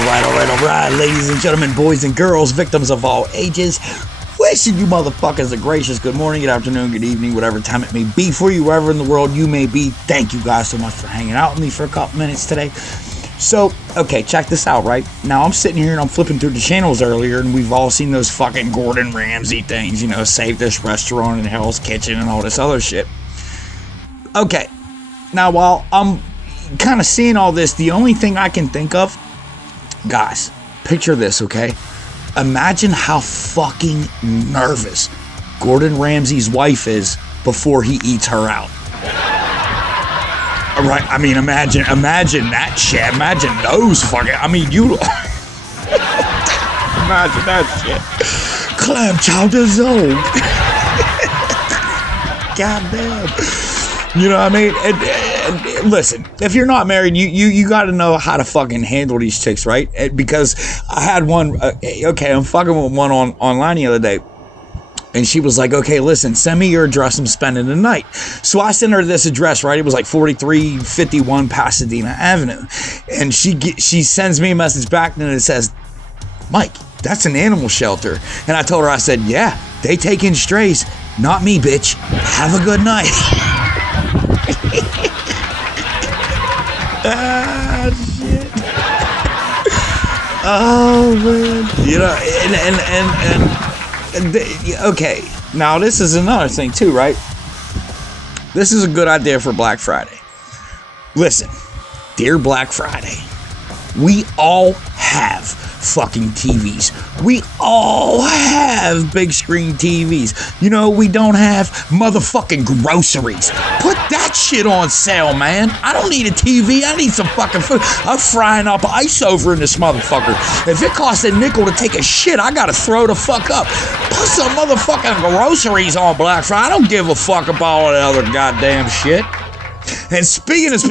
All right, ladies and gentlemen, boys and girls, victims of all ages, wishing you motherfuckers a gracious good morning, good afternoon, good evening, whatever time it may be for you, wherever in the world you may be. Thank you guys so much for hanging out with me for a couple minutes today. So, okay, check this out, right? Now, I'm sitting here and I'm flipping through the channels earlier, and we've all seen those fucking Gordon Ramsay things, you know, Save This Restaurant and Hell's Kitchen and all this other shit. Okay, now, while I'm kind of seeing all this, the only thing I can think of, guys, picture this, okay? Imagine how fucking nervous Gordon Ramsay's wife is before he eats her out. Right? I mean, imagine that shit. Imagine those fucking, I mean, you imagine that shit. Clam chowder zone. Goddamn. You know what I mean? And listen, if you're not married, you got to know how to fucking handle these chicks, right? Because I had one, okay, I'm fucking with one online the other day. And she was like, okay, listen, send me your address. I'm spending the night. So I sent her this address, right? It was like 4351 Pasadena Avenue. And she sends me a message back and it says, Mike, that's an animal shelter. And I told her, I said, yeah, they take in strays. Not me, bitch. Have a good night. Ah, shit. Oh, man. You know, okay, now this is another thing too, right? This is a good idea for Black Friday. Listen, dear Black Friday, we all have fucking TVs. We all have big screen TVs. You know, we don't have motherfucking groceries. Put that shit on sale, man. I don't need a TV. I need some fucking food. I'm frying up ice over in this motherfucker. If it costs a nickel to take a shit, I gotta throw the fuck up. Put some motherfucking groceries on Black Friday. I don't give a fuck about all that other goddamn shit. And speaking of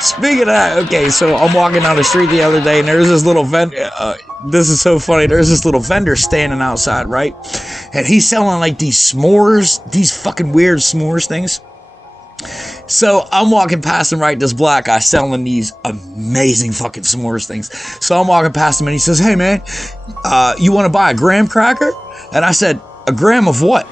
speaking of that, okay, so I'm walking down the street the other day, and there's this little vendor. This is so funny. There's this little vendor standing outside, right? And he's selling like these s'mores, these fucking weird s'mores things. So I'm walking past him, right? This black guy selling these amazing fucking s'mores things. So I'm walking past him, and he says, "Hey, man, you want to buy a graham cracker?" And I said, "A gram of what?"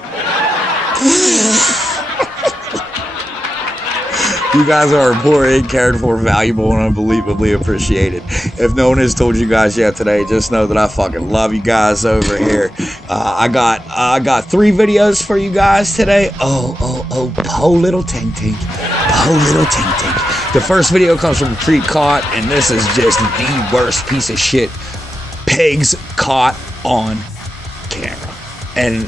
You guys are important, cared for, valuable, and unbelievably appreciated. If no one has told you guys yet today, just know that I fucking love you guys over here. I got 3 videos for you guys today. Oh, po little tink tink. Po little tink tink. The first video comes from Creep Caught, and this is just the worst piece of shit pigs caught on camera. And,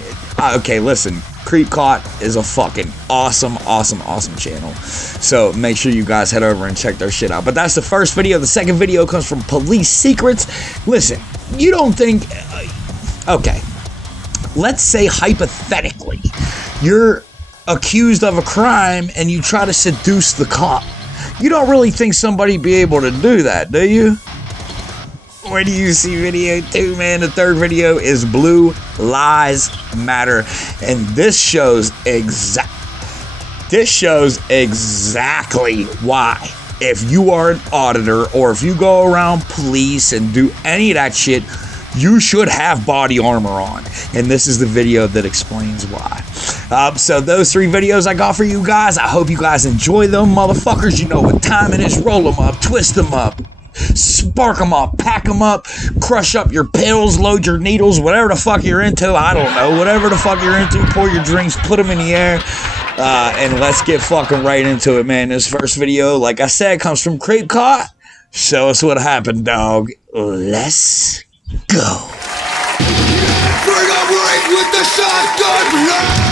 okay, listen. Creep Caught is a fucking awesome channel. So make sure you guys head over and check their shit out. But that's the first video. The second video comes from Police Secrets. Listen, you don't think... okay. Let's say hypothetically, you're accused of a crime and you try to seduce the cop. You don't really think somebody'd be able to do that, do you? Where do you see video 2, man? The third video is Blue Lives Matter, and this shows exactly why, if you are an auditor or if you go around police and do any of that shit, you should have body armor on. And this is the video that explains why. So those 3 videos I got for you guys, I hope you guys enjoy them, motherfuckers. You know what time it is. Roll them up, twist them up, spark them up, pack them up, crush up your pills, load your needles, whatever the fuck you're into. I don't know. Whatever the fuck you're into, pour your drinks, put them in the air, and let's get fucking right into it, man. This first video, like I said, comes from Creep Caught. Show us what happened, dog. Let's go. Bring up right with the shotgun blast!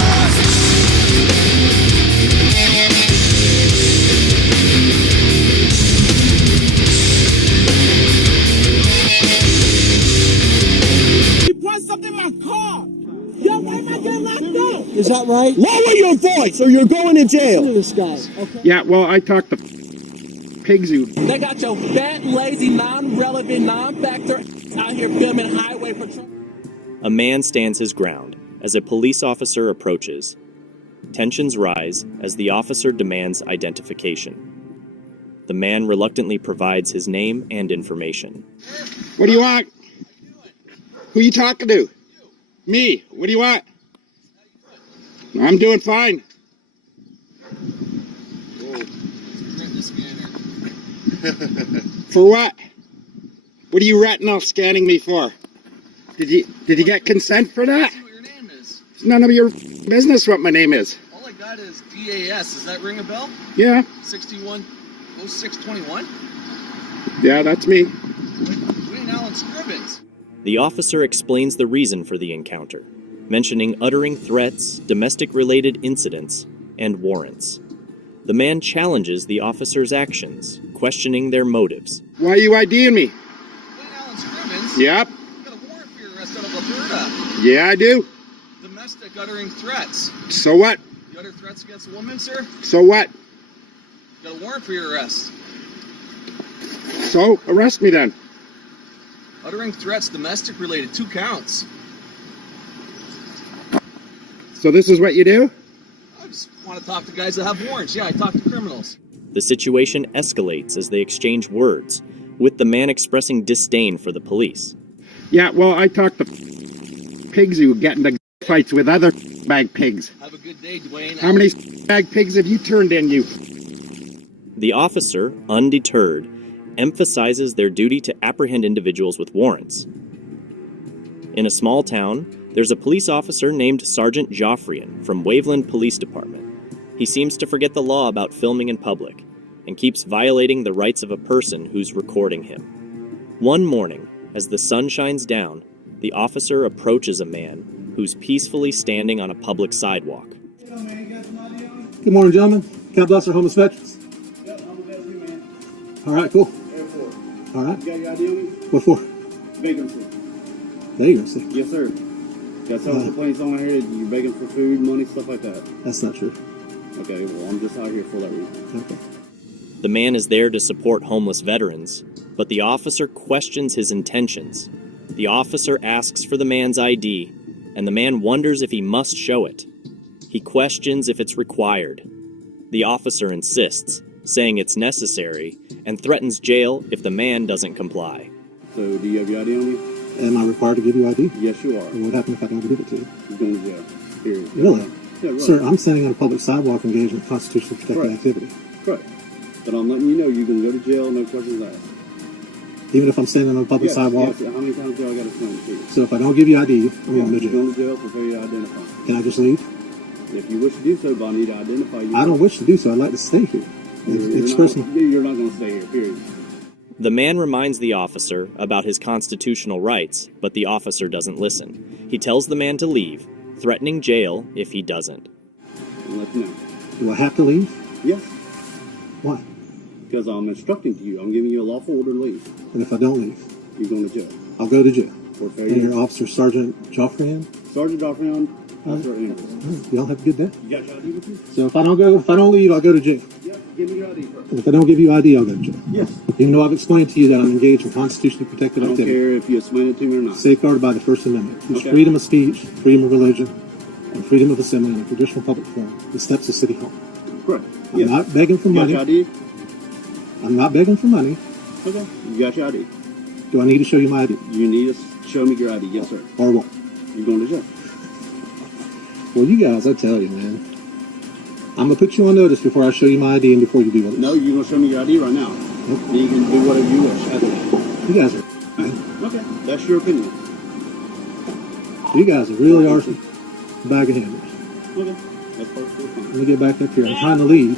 Something in my car. Yo, why am I getting locked up? Is that right? Lower your voice or you're going to jail. This guy. Okay. Yeah, well, I talked to pigs who... They got your fat, lazy, non-relevant, non-factor out here filming highway patrol. A man stands his ground as a police officer approaches. Tensions rise as the officer demands identification. The man reluctantly provides his name and information. What do you want? Who you talking to? Me. What do you want? I'm doing fine. For what? What are you retinal scanning me for? Did you get consent for that? What your name is? It's none of your business what my name is. All I got is DAS. Does that ring a bell? Yeah. 610621? Yeah, that's me. Wayne Allen Scribbins. The officer explains the reason for the encounter, mentioning uttering threats, domestic-related incidents, and warrants. The man challenges the officer's actions, questioning their motives. Why are you IDing me? Wayne Allen Scribbins? Yep. You got a warrant for your arrest out of Alberta. Yeah, I do. Domestic uttering threats. So what? You utter threats against a woman, sir? So what? You got a warrant for your arrest. So arrest me then. Uttering threats, domestic related, 2 counts. So this is what you do? I just want to talk to guys that have warrants. Yeah, I talk to criminals. The situation escalates as they exchange words, with the man expressing disdain for the police. Yeah, well, I talk to pigs who get into fights with other bag pigs. Have a good day, Dwayne. How many bag pigs have you turned in, you? The officer, undeterred, emphasizes their duty to apprehend individuals with warrants. In a small town, there's a police officer named Sergeant Joffrian from Waveland Police Department. He seems to forget the law about filming in public and keeps violating the rights of a person who's recording him. One morning, as the sun shines down, the officer approaches a man who's peacefully standing on a public sidewalk. Good morning, gentlemen. God bless our homeless veterans. Yep, I'm a veteran, man. All right, cool. Airport. All right. You got your ID on me? What for? Vagrancy. Vagrancy? Yes, sir. Got some complaints on here that you're begging for food, money, stuff like that. That's not true. Okay, well, I'm just out here for that reason. Okay. The man is there to support homeless veterans, but the officer questions his intentions. The officer asks for the man's ID, and the man wonders if he must show it. He questions if it's required. The officer insists, saying it's necessary, and threatens jail if the man doesn't comply. So, do you have your ID on me? Am I required to give you ID? Yes, you are. And what happens if I don't give it to you? You're going to jail. Period. Really? Yeah, right. Sir, I'm standing on a public sidewalk engaged in constitutionally protected Right. activity. Correct. But I'm letting you know you're going to go to jail, no questions asked. Even if I'm standing on a public sidewalk? Yes. How many times do I got to explain it to you? So if I don't give you ID, I'm going to You're jail. going to jail for failure to identify. Can I just leave? If you wish to do so, but I need to identify you. I don't wish to do so. I'd like to stay here. You're not going to stay here, period. The man reminds the officer about his constitutional rights, but the officer doesn't listen. He tells the man to leave, threatening jail if he doesn't. And let you know. Do I have to leave? Yes. Why? Because I'm instructing to you. I'm giving you a lawful order to leave. And if I don't leave? You're going to jail. I'll go to jail. For failure. And you're Officer Sergeant Joffrian? Sergeant Joffrian, Officer Anderson. Y'all have a good day. You got your ID with you? So if I don't leave, I'll go to jail. Yeah, give me your ID first. And if I don't give you ID, I'll go to jail. Yes. Even though I've explained to you that I'm engaged in constitutionally protected I don't activity. care if you explain it to me or not. Safeguarded by the First Amendment. It's Okay. freedom of speech, freedom of religion, and freedom of assembly in a traditional public forum. The steps of City Hall. Correct. I'm Yes. not begging for You got money. your ID? I'm not begging for money. Okay. You got your ID. Do I need to show you my ID? You need to show me your ID. Yes, sir. Or what? You're going to jail. Well, you guys, I tell you, man. I'm going to put you on notice before I show you my ID and before you do what it is. No, you're going to show me your ID right now. Okay. Then you can do whatever you wish after that. You guys are... Okay. That's your opinion. You guys really are a bag of hammers. Okay. That's perfectly fine. Let me get back up here. I'm trying to leave.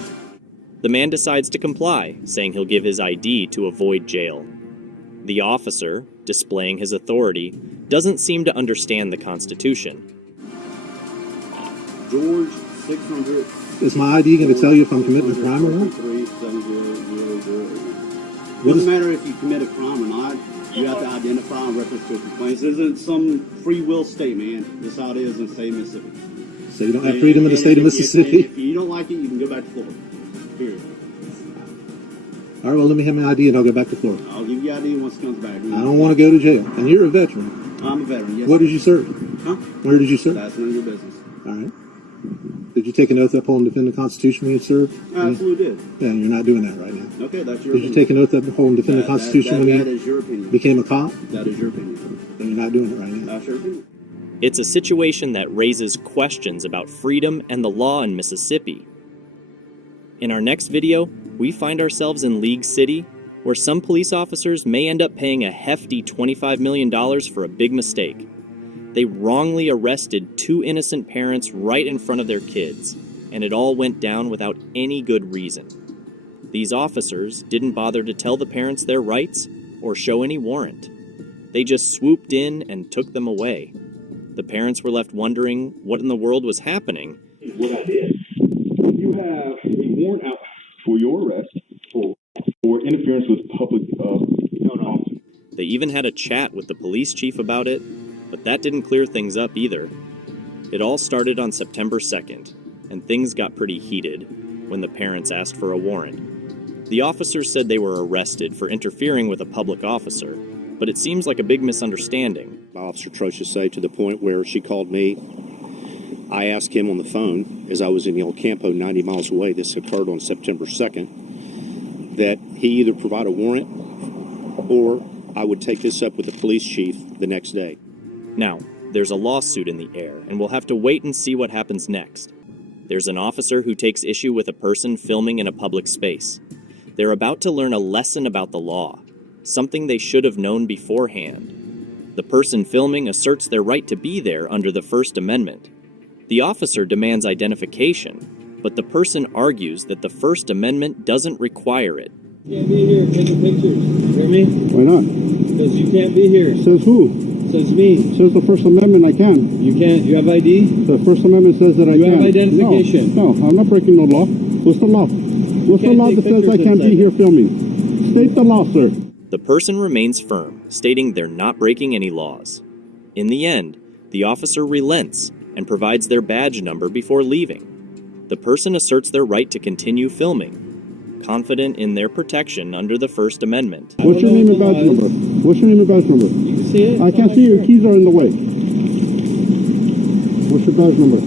The man decides to comply, saying he'll give his ID to avoid jail. The officer, displaying his authority, doesn't seem to understand the Constitution. George 600. Is my ID going to tell you if I'm committing a crime or not? Doesn't matter if you commit a crime or not. You have to identify and reference to a complaint. This isn't some free will state, man. This is how it is in the state of Mississippi. So you don't have freedom in the state of Mississippi? If you don't like it, you can go back to Florida. Period. All right, well, let me have my ID and I'll go back to Florida. I'll give you ID once it comes back. I don't want to go to jail. And you're a veteran. I'm a veteran, yes. What did you serve? Huh? Where did you serve? That's none of your business. All right. Did you take an oath to uphold and defend the Constitution when you served? I absolutely did. Yeah, and you're not doing that right now. Okay, that's your Did you opinion. take an oath to uphold and defend the Constitution when That you is your opinion. became a cop? That is your opinion. And you're not doing it right now. That's your opinion. It's a situation that raises questions about freedom and the law in Mississippi. In our next video, we find ourselves in League City, where some police officers may end up paying a hefty $25 million for a big mistake. They wrongly arrested two innocent parents right in front of their kids, and it all went down without any good reason. These officers didn't bother to tell the parents their rights or show any warrant. They just swooped in and took them away. The parents were left wondering what in the world was happening. What I did. You have a warrant out for your arrest for interference with public. They even had a chat with the police chief about it, but that didn't clear things up either. It all started on September 2nd, and things got pretty heated when the parents asked for a warrant. The officers said they were arrested for interfering with a public officer, but it seems like a big misunderstanding. Officer Trocia say to the point where she called me. I asked him on the phone, as I was in El Campo 90 miles away, this occurred on September 2nd, that he either provide a warrant or I would take this up with the police chief the next day. Now, there's a lawsuit in the air, and we'll have to wait and see what happens next. There's an officer who takes issue with a person filming in a public space. They're about to learn a lesson about the law, something they should have known beforehand. The person filming asserts their right to be there under the First Amendment. The officer demands identification, but the person argues that the First Amendment doesn't require it. You can't be here taking pictures. You hear me? Why not? Because you can't be here. Says who? Says me. Says the First Amendment I can. You can't. You have ID? The First Amendment says that I can. You have identification. No, I'm not breaking no law. What's the law? What's the law that says I can't be here filming? State the law, sir. The person remains firm, stating they're not breaking any laws. In the end, the officer relents and provides their badge number before leaving. The person asserts their right to continue filming, confident in their protection under the First Amendment. What's your name and badge number? What's your name and badge number? You can see it? I can't see your keys are in the way. What's your badge number?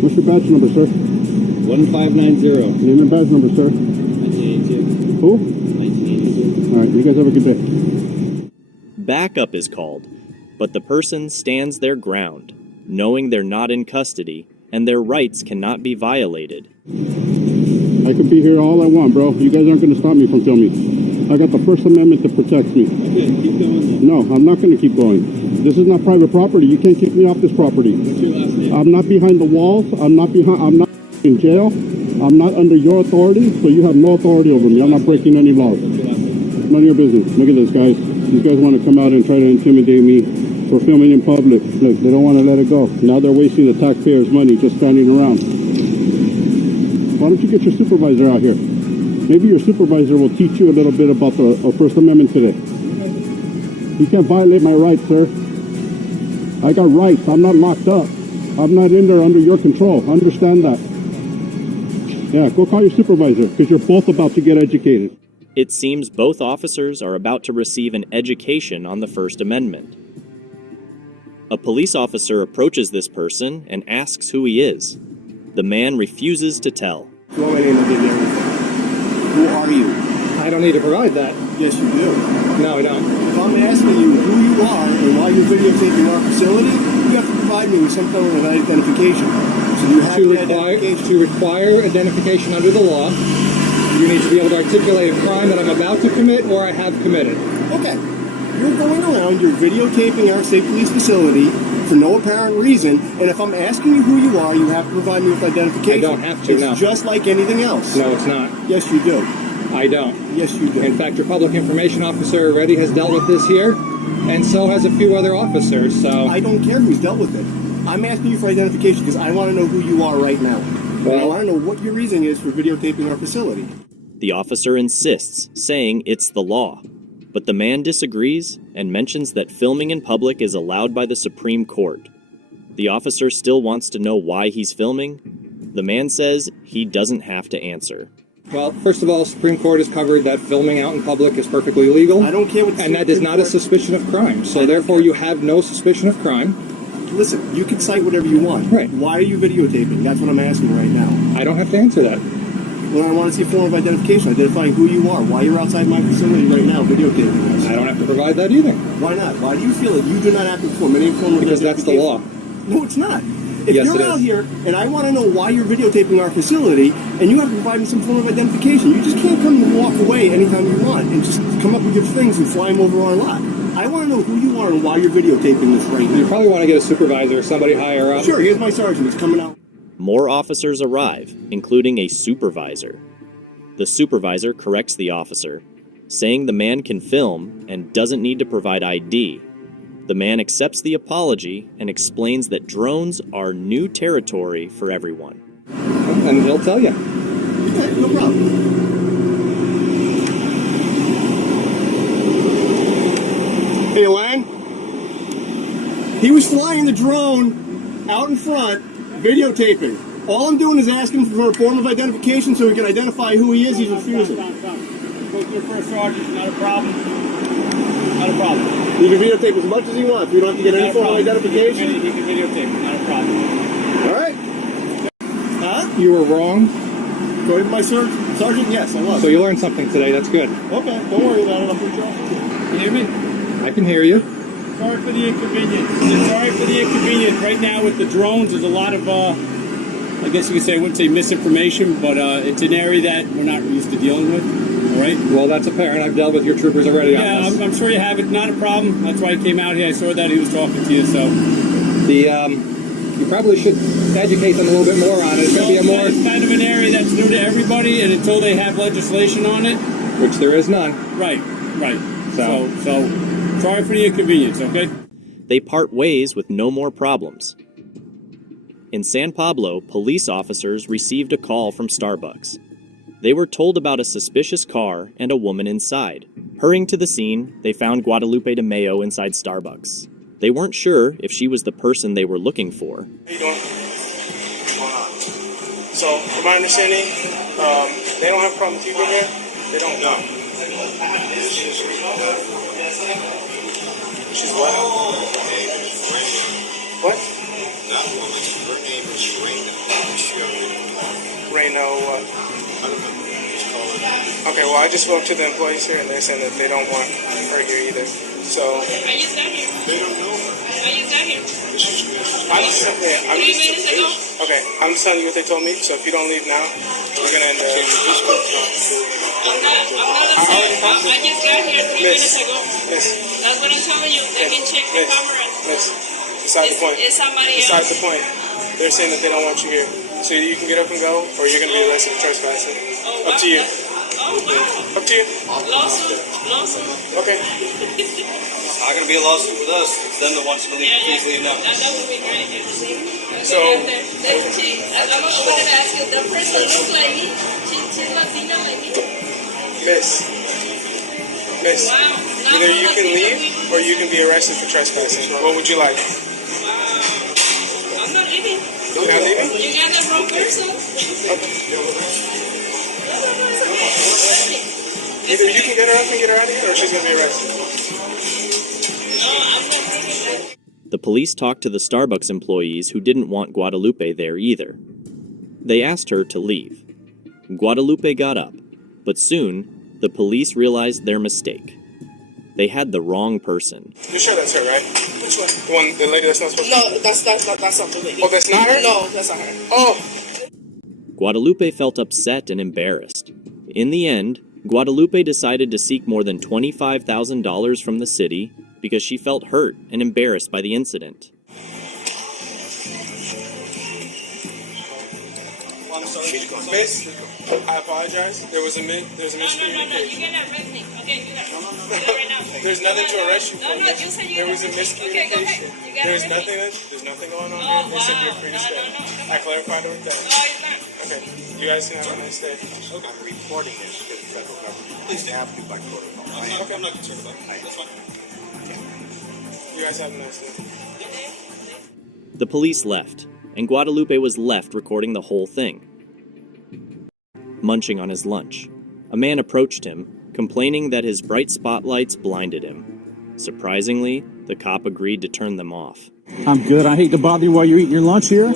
What's your badge number, sir? 1590. Name and badge number, sir. 1982. Who? 1982. All right, you guys have a good day. Backup is called, but the person stands their ground, knowing they're not in custody and their rights cannot be violated. I can be here all I want, bro. You guys aren't going to stop me from filming. I got the First Amendment to protect me. Okay, keep going then. No, I'm not going to keep going. This is not private property. You can't kick me off this property. What's your last name? I'm not behind the walls. I'm not in jail. I'm not under your authority, so you have no authority over me. I'm not breaking any laws. What's your last name? None of your business. Look at this, guys. These guys want to come out and try to intimidate me for filming in public. Look, they don't want to let it go. Now they're wasting the taxpayers' money just standing around. Why don't you get your supervisor out here? Maybe your supervisor will teach you a little bit about the First Amendment today. You can't violate my rights, sir. I got rights. I'm not locked up. I'm not in there under your control. Understand that. Yeah, go call your supervisor, because you're both about to get educated. It seems both officers are about to receive an education on the First Amendment. A police officer approaches this person and asks who he is. The man refuses to tell. Who are you? I don't need to provide that. Yes, you do. No, I don't. If I'm asking you who you are and why you're videotaping our facility, you have to provide me with some kind of identification. So you have to require identification under the law, you need to be able to articulate a crime that I'm about to commit or I have committed. Okay. You're going around, you're videotaping our state police facility for no apparent reason, and if I'm asking you who you are, you have to provide me with identification. I don't have to, no. It's just like anything else. No, it's not. Yes, you do. I don't. Yes, you do. In fact, your public information officer already has dealt with this here, and so has a few other officers, so... I don't care who's dealt with it. I'm asking you for identification because I want to know who you are right now. Well, I want to know what your reason is for videotaping our facility. The officer insists, saying it's the law. But the man disagrees and mentions that filming in public is allowed by the Supreme Court. The officer still wants to know why he's filming. The man says he doesn't have to answer. Well, first of all, the Supreme Court has covered that filming out in public is perfectly legal. I don't care what the And that is not a suspicion of crime. So therefore, you have no suspicion of crime. listen, you can cite whatever you want. Right. Why are you videotaping? That's what I'm asking right now. I don't have to answer that. Well, I want to see a form of identification, identifying who you are. Why you're outside my facility right now videotaping this. I don't have to provide that either. Why not? Why do you feel that you do not have to perform any form of Because that's the law. No, it's not. If Yes, you're it out is. here and I want to know why you're videotaping our facility and you have to provide me some form of identification, you just can't come and walk away anytime you want and just come up with your things and fly them over our lot. I want to know who you are and why you're videotaping this right now. You probably want to get a supervisor or somebody higher up. Sure, here's my sergeant. He's coming out. More officers arrive, including a supervisor. The supervisor corrects the officer, saying the man can film and doesn't need to provide ID. The man accepts the apology and explains that drones are new territory for everyone. And he'll tell you. Okay, no problem. Hey, Elaine. He was flying the drone out in front, videotaping. All I'm doing is asking for a form of identification so we can identify who he is. He's refusing. Go to the first sergeant. Not a problem. Not a problem. You can videotape as much as you want. You don't have to get any form of identification. He can videotape. Not a problem. All right. Huh? You were wrong. Go to my sergeant? Yes, I was. So you learned something today. That's good. Okay, don't worry about it. I'll put you off. Can you hear me? I can hear you. Sorry for the inconvenience. Sorry for the inconvenience. Right now with the drones, there's a lot of, I guess you could say, I wouldn't say misinformation, but it's an area that we're not used to dealing with. All right? Well, that's apparent. I've dealt with your troopers already on this. Yeah, I'm sure you have it. Not a problem. That's why I came out here. I saw that he was talking to you, so. You probably should educate them a little bit more on it. It's going to be a more... It's kind of an area that's new to everybody, and until they have legislation on it. Which there is none. Right. So sorry for the inconvenience, okay? They part ways with no more problems. In San Pablo, police officers received a call from Starbucks. They were told about a suspicious car and a woman inside. Hurrying to the scene, they found Guadalupe de Mayo inside Starbucks. They weren't sure if she was the person they were looking for. How you doing? So, from my understanding, they don't have a problem with you being here? They don't? No. She's what? What? Not woman. Her name is Raina. Raina what? I don't know. Just call her. Okay, well, I just spoke to the employees here, and they're saying that they don't want her here either. So... I just got here. They don't know her. I just got here. I'm just telling you what they told me, so if you don't leave now, we're going to end up... I'm not upset. I just got here 3 minutes ago. Miss. That's what I'm telling you. They can check the cameras. Miss, beside the point. It's somebody else. Besides the point. They're saying that they don't want you here. So you can get up and go, or you're going to be arrested for trespassing. Oh, wow. Up to you. Oh, wow. Up to you. Lawsuit. Okay. It's not going to be a lawsuit with us. It's them that wants you to leave. Please leave now. That would be great. So, I'm going to ask you, the person looks like me. She's Latina like me. Miss, Wow. either you can leave or you can be arrested for trespassing. What would you like? I'm not leaving. You're not leaving? You got the wrong person. Okay. Either you can get her up and get her out of here, or she's going to be arrested. The police talked to the Starbucks employees who didn't want Guadalupe there either. They asked her to leave. Guadalupe got up, but soon, the police realized their mistake. They had the wrong person. You're sure that's her, right? Which one? The lady that's not supposed to... No, that's not the lady. Oh, that's not her? No, that's not her. Oh! Guadalupe felt upset and embarrassed. In the end, Guadalupe decided to seek more than $25,000 from the city because she felt hurt and embarrassed by the incident. Well, I'm sorry. Miss, I apologize. There's a miscommunication. No, you get arrested. Okay, you got right now. There's nothing to arrest you for. No, you said you There was a miscommunication. Okay, go ahead. There's nothing going on here. They said you're free to stay. I clarified with that. No, you're not. Okay, you guys can have a nice day. Okay. I'm reporting this to the federal government. Please have to by protocol. Okay. I'm not concerned about it. That's fine. You guys have a nice day. The police left, and Guadalupe was left recording the whole thing. Munching on his lunch, a man approached him, complaining that his bright spotlights blinded him. Surprisingly, The cop agreed to turn them off. I'm good. I hate to bother you while you're eating your lunch here.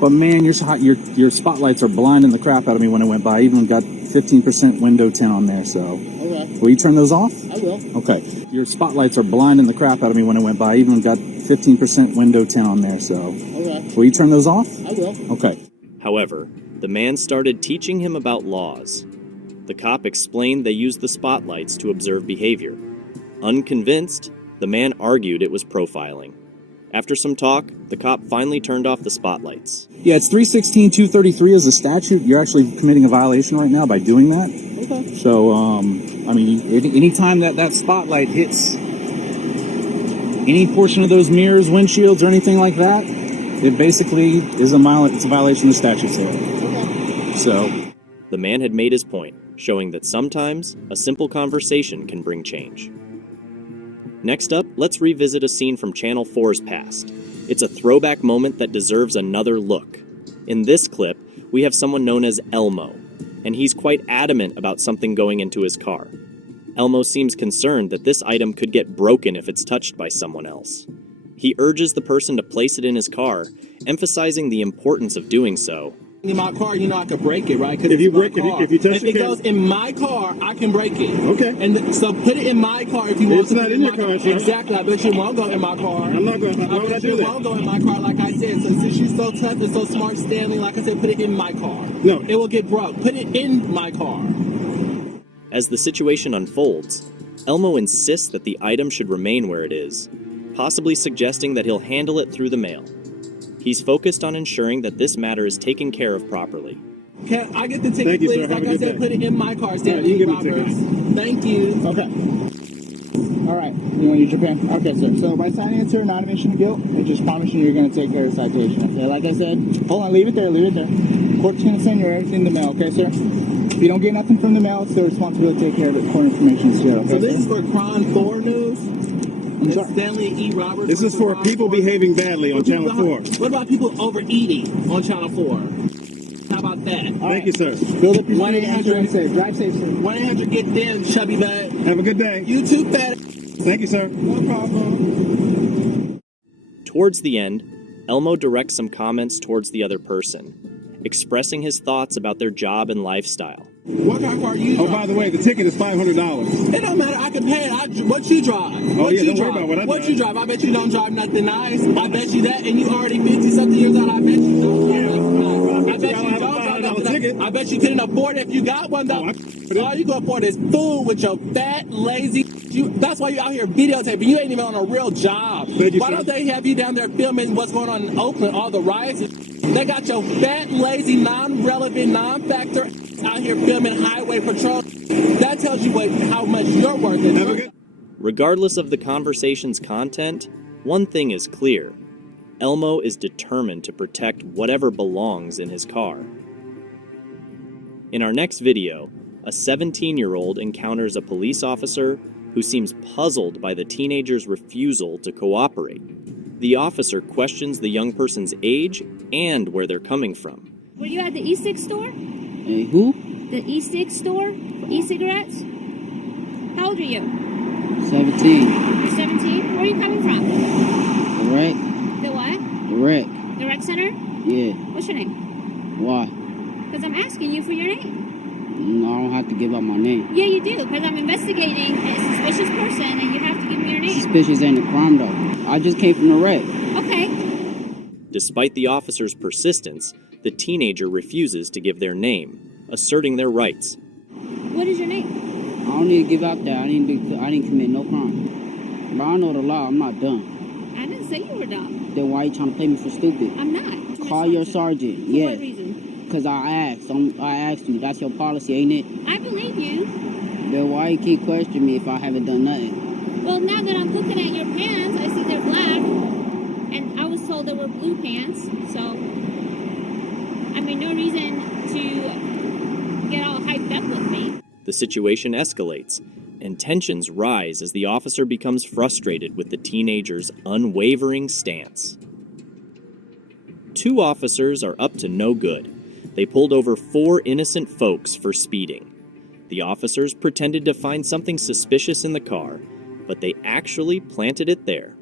But man, your spotlights are blinding the crap out of me when I went by. I even got 15% window tint on there, so. Okay. Will you turn those off? I will. Okay. Your spotlights are blinding the crap out of me when I went by. I even got 15% window tint on there, so. Okay. Will you turn those off? I will. Okay. However, the man started teaching him about laws. The cop explained they used the spotlights to observe behavior. Unconvinced, the man argued it was profiling. After some talk, the cop finally turned off the spotlights. Yeah, it's 316-233 is the statute. You're actually committing a violation right now by doing that. Okay. So, I mean, anytime that spotlight hits any portion of those mirrors, windshields, or anything like that, it basically is it's a violation of the statute. Okay. So, the man had made his point, showing that sometimes a simple conversation can bring change. Next up, let's revisit a scene from Channel 4's past. It's a throwback moment that deserves another look. In this clip, we have someone known as Elmo, and he's quite adamant about something going into his car. Elmo seems concerned that this item could get broken if it's touched by someone else. He urges the person to place it in his car, emphasizing the importance of doing so. In my car, you know I could break it, right? If you break it, if you touch if it, it goes in my car, I can break it. Okay. And so put it in my car if you want. It's not in your car, sir. Exactly. I bet you won't go in my car. I'm not going. Why would I do that? It won't go in my car, like I said. So since you're so tough and so smart, Stanley, like I said, put it in my car. No. It will get broke. Put it in my car. As the situation unfolds, Elmo insists that the item should remain where it is, possibly suggesting that he'll handle it through the mail. He's focused on ensuring that this matter is taken care of properly. Can I get the ticket, Thank you, please? sir. Like I said, put it in my car, Stanley you can get the Roberts. ticket. Thank you. Okay. All right. You want to use your pen? Okay, sir. So by signing it, sir, not admission of guilt, it's just promising you're going to take care of the citation. Okay. Like I said, hold on, leave it there. Court's going to send you everything in the mail. Okay, sir. If you don't get nothing from the mail, it's their responsibility to take care of it. Court information is zero. Okay, So this sir? is for Cron 4 News. I'm sorry. Stanley E. Roberts. This is for people behaving badly on Channel 4. What about people overeating on Channel 4? How about that? Thank you, sir. Build up your 1-800 safe. Drive safe, sir. 1-800 get them, chubby butt. Have a good day. You too, fat. Thank you, sir. No problem. Towards the end, Elmo directs some comments towards the other person, expressing his thoughts about their job and lifestyle. What kind of car you drive? Oh, by the way, the ticket is $500. It don't matter. I can pay it. What you drive? Oh, What yeah, you don't drive? worry about what I What drive. you drive? I bet you don't drive nothing nice. I bet you that, and you already 50-something years old. I bet you don't drive nothing nice. I bet you don't drive nothing nice. I bet you couldn't afford it if you got one, though. All you can afford is food with your fat, lazy... that's why you out here videotaping. You ain't even on a real job. Why don't they have you down there filming what's going on in Oakland, all the riots? They got your fat, lazy, non-relevant, non-factor out here filming highway patrol. That tells you how much you're worth. Regardless of the conversation's content, one thing is clear. Elmo is determined to protect whatever belongs in his car. In our next video, a 17-year-old encounters a police officer who seems puzzled by the teenager's refusal to cooperate. The officer questions the young person's age and where they're coming from. Were you at the e-cig store? Who? The e-cig store? For e-cigarettes? How old are you? 17. You're 17? Where are you coming from? The rec. The what? The rec. The rec center? Yeah. What's your name? Why? Because I'm asking you for your name. No, I don't have to give out my name. Yeah, you do, because I'm investigating a suspicious person and you have to give me your name. Suspicious ain't a crime, though. I just came from the rec. Okay. Despite the officer's persistence, the teenager refuses to give their name, asserting their rights. What is your name? I don't need to give out that. I didn't commit no crime. But I know the law. I'm not dumb. I didn't say you were dumb. Then why you trying to play me for stupid? I'm not. Call your sergeant. For Yeah. what reason? Because I asked you. That's your policy, ain't it? I believe you. Then why you keep questioning me if I haven't done nothing? Well, now that I'm looking at your pants, I see they're black. And I was told they were blue pants. So, I mean, no reason to get all hyped up with me. The situation escalates, and tensions rise as the officer becomes frustrated with the teenager's unwavering stance. Two officers are up to no good. They pulled over 4 innocent folks for speeding. The officers pretended to find something suspicious in the car, but they actually planted it there.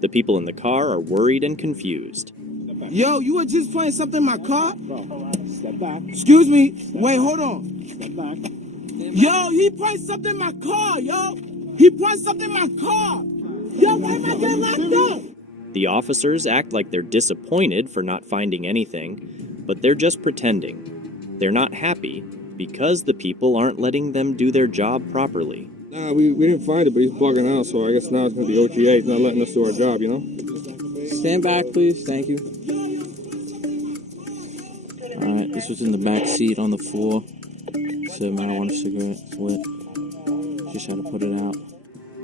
The people in the car are worried and confused. Yo, you were just playing something in my car? Bro, step back. Excuse me. Wait, hold on. Step back. Yo, he placed something in my car, yo. He placed something in my car. Yo, why am I getting locked up? The officers act like they're disappointed for not finding anything, but they're just pretending. They're not happy because the people aren't letting them do their job properly. Nah, we didn't find it, but he's bugging out, so I guess now it's going to be OTA. He's not letting us do our job, you know? Stand back, please. Thank you. Alright, this was in the back seat on the floor. Said marijuana cigarette, lit. Just had to put it out.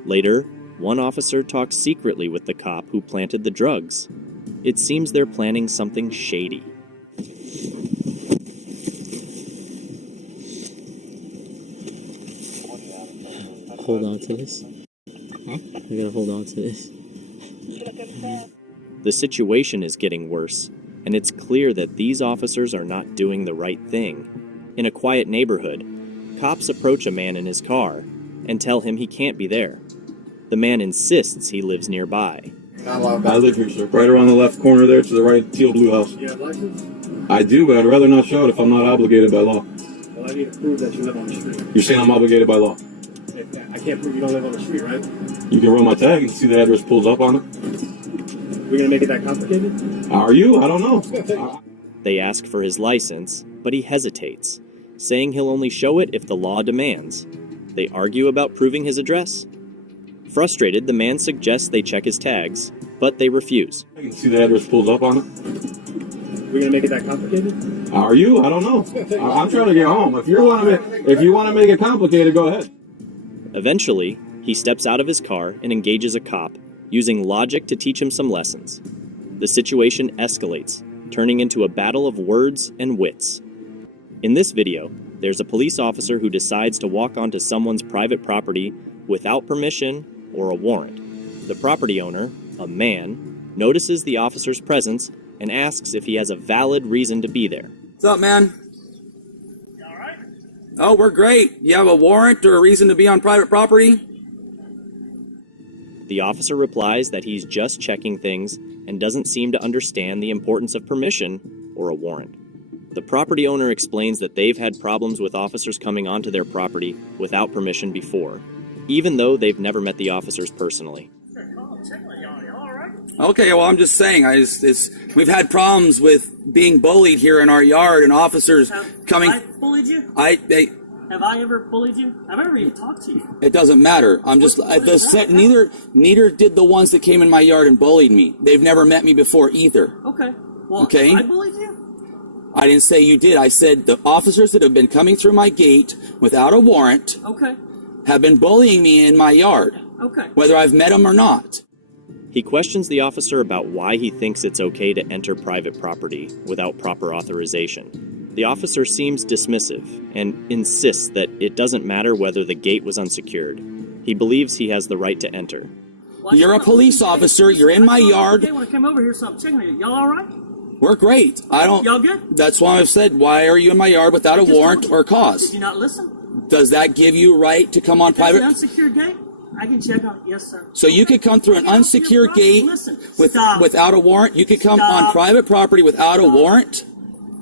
Later, one officer talks secretly with the cop who planted the drugs. It seems they're planning something shady. Hold on to this. Huh? I gotta hold on to this. The situation is getting worse, and it's clear that these officers are not doing the right thing. In a quiet neighborhood, cops approach a man in his car and tell him he can't be there. The man insists he lives nearby. I live here, sir. Right around the left corner there to the right, teal blue house. You have license? I do, but I'd rather not show it if I'm not obligated by law. Well, I need to prove that you live on the street. You're saying I'm obligated by law? I can't prove you don't live on the street, right? You can run my tag and see the address pulls up on it. We're gonna make it that complicated? Are you? I don't know. They ask for his license, but he hesitates, saying he'll only show it if the law demands. They argue about proving his address. Frustrated, the man suggests they check his tags, but they refuse. I can see the address pulls up on it. We're gonna make it that complicated? Are you? I don't know. I'm trying to get home. If you want to make it complicated, go ahead. Eventually, he steps out of his car and engages a cop, using logic to teach him some lessons. The situation escalates, turning into a battle of words and wits. In this video, there's a police officer who decides to walk onto someone's private property without permission or a warrant. The property owner, a man, notices the officer's presence and asks if he has a valid reason to be there. What's up, man? You all right? Oh, we're great. You have a warrant or a reason to be on private property? The officer replies that he's just checking things and doesn't seem to understand the importance of permission or a warrant. The property owner explains that they've had problems with officers coming onto their property without permission before, even though they've never met the officers personally. Okay, well, I'm just saying, we've had problems with being bullied here in our yard and officers coming. Have I bullied you? Have I ever bullied you? I've never even talked to you. It doesn't matter. I'm just neither did the ones that came in my yard and bullied me. They've never met me before either. Okay. Well, okay. I bullied you? I didn't say you did. I said the officers that have been coming through my gate without a warrant have been bullying me in my yard. Okay. Whether I've met them or not. He questions the officer about why he thinks it's okay to enter private property without proper authorization. The officer seems dismissive and insists that it doesn't matter whether the gate was unsecured. He believes he has the right to enter. Well, you're a police officer. You're in my yard. They want to come over here, so I'm checking you. Y'all all right? We're great. I don't. Y'all good? That's why I've said, why are you in my yard without a warrant or cause? Did you not listen? Does that give you right to come on private? An unsecured gate? I can check on it. Yes, sir. So you could come through an unsecured gate without a warrant? You could come on private property without a warrant?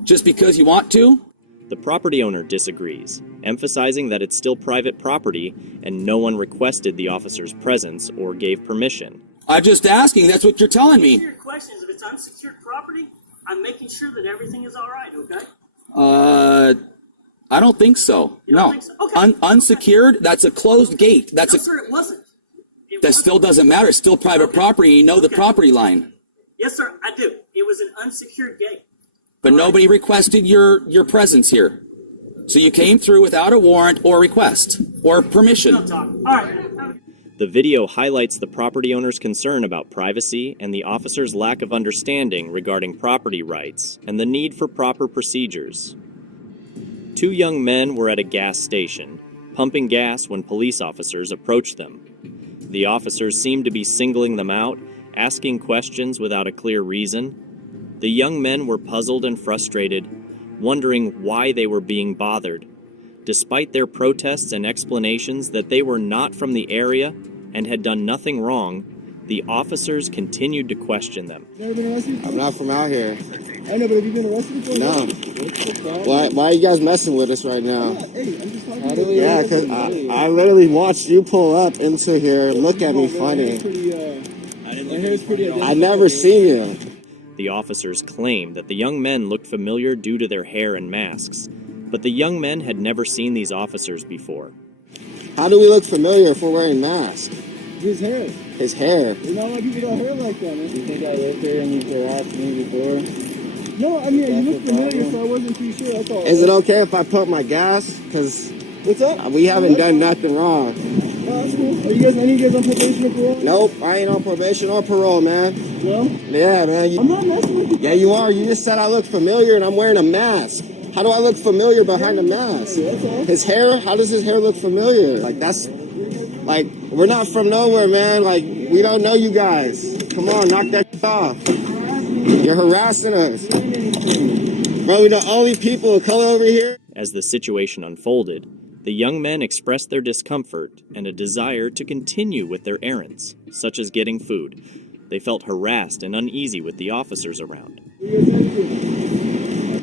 Just because you want to? The property owner disagrees, emphasizing that it's still private property and no one requested the officer's presence or gave permission. I'm just asking. That's what you're telling me. Your question is, if it's unsecured property, I'm making sure that everything is all right, okay? I don't think so. You no. don't think so? Okay. Unsecured, that's a closed gate. That's no, sir, it wasn't. That still doesn't matter. It's still private property. You know the property line. Yes, sir, I do. It was an unsecured gate. But nobody requested your presence here. So you came through without a warrant or request or permission. All right. The video highlights the property owner's concern about privacy and the officer's lack of understanding regarding property rights and the need for proper procedures. Two young men were at a gas station, pumping gas when police officers approached them. The officers seemed to be singling them out, asking questions without a clear reason. The young men were puzzled and frustrated, wondering why they were being bothered. Despite their protests and explanations that they were not from the area and had done nothing wrong, the officers continued to question them. Never been arrested before? I'm not from out here. I know, but have you been arrested before? No. Why are you guys messing with us right now? Hey, I'm just talking to you. Yeah, because I literally watched you pull up into here, look at me funny. My hair's pretty I never seen you. The officers claimed that the young men looked familiar due to their hair and masks, but the young men had never seen these officers before. How do we look familiar if we're wearing masks? His hair. His hair. There's not a lot of people got hair like that, man. You think I lived here and you could ask me before? No, I mean, you look familiar, so I wasn't too sure. That's all. Is it okay if I pump my gas? Because what's up? We haven't done nothing wrong. Oh, that's cool. Are you guys, any of you guys on probation or parole? Nope, I ain't on probation or parole, man. No? Yeah, man. I'm not messing with you. Yeah, you are. You just said I look familiar and I'm wearing a mask. How do I look familiar behind a mask? That's all. His hair? How does his hair look familiar? Like, that's... Like, we're not from nowhere, man. Like, we don't know you guys. Come on, knock that shit off. You're harassing us. Bro, we're the only people of color over here. As the situation unfolded, the young men expressed their discomfort and a desire to continue with their errands, such as getting food. They felt harassed and uneasy with the officers around.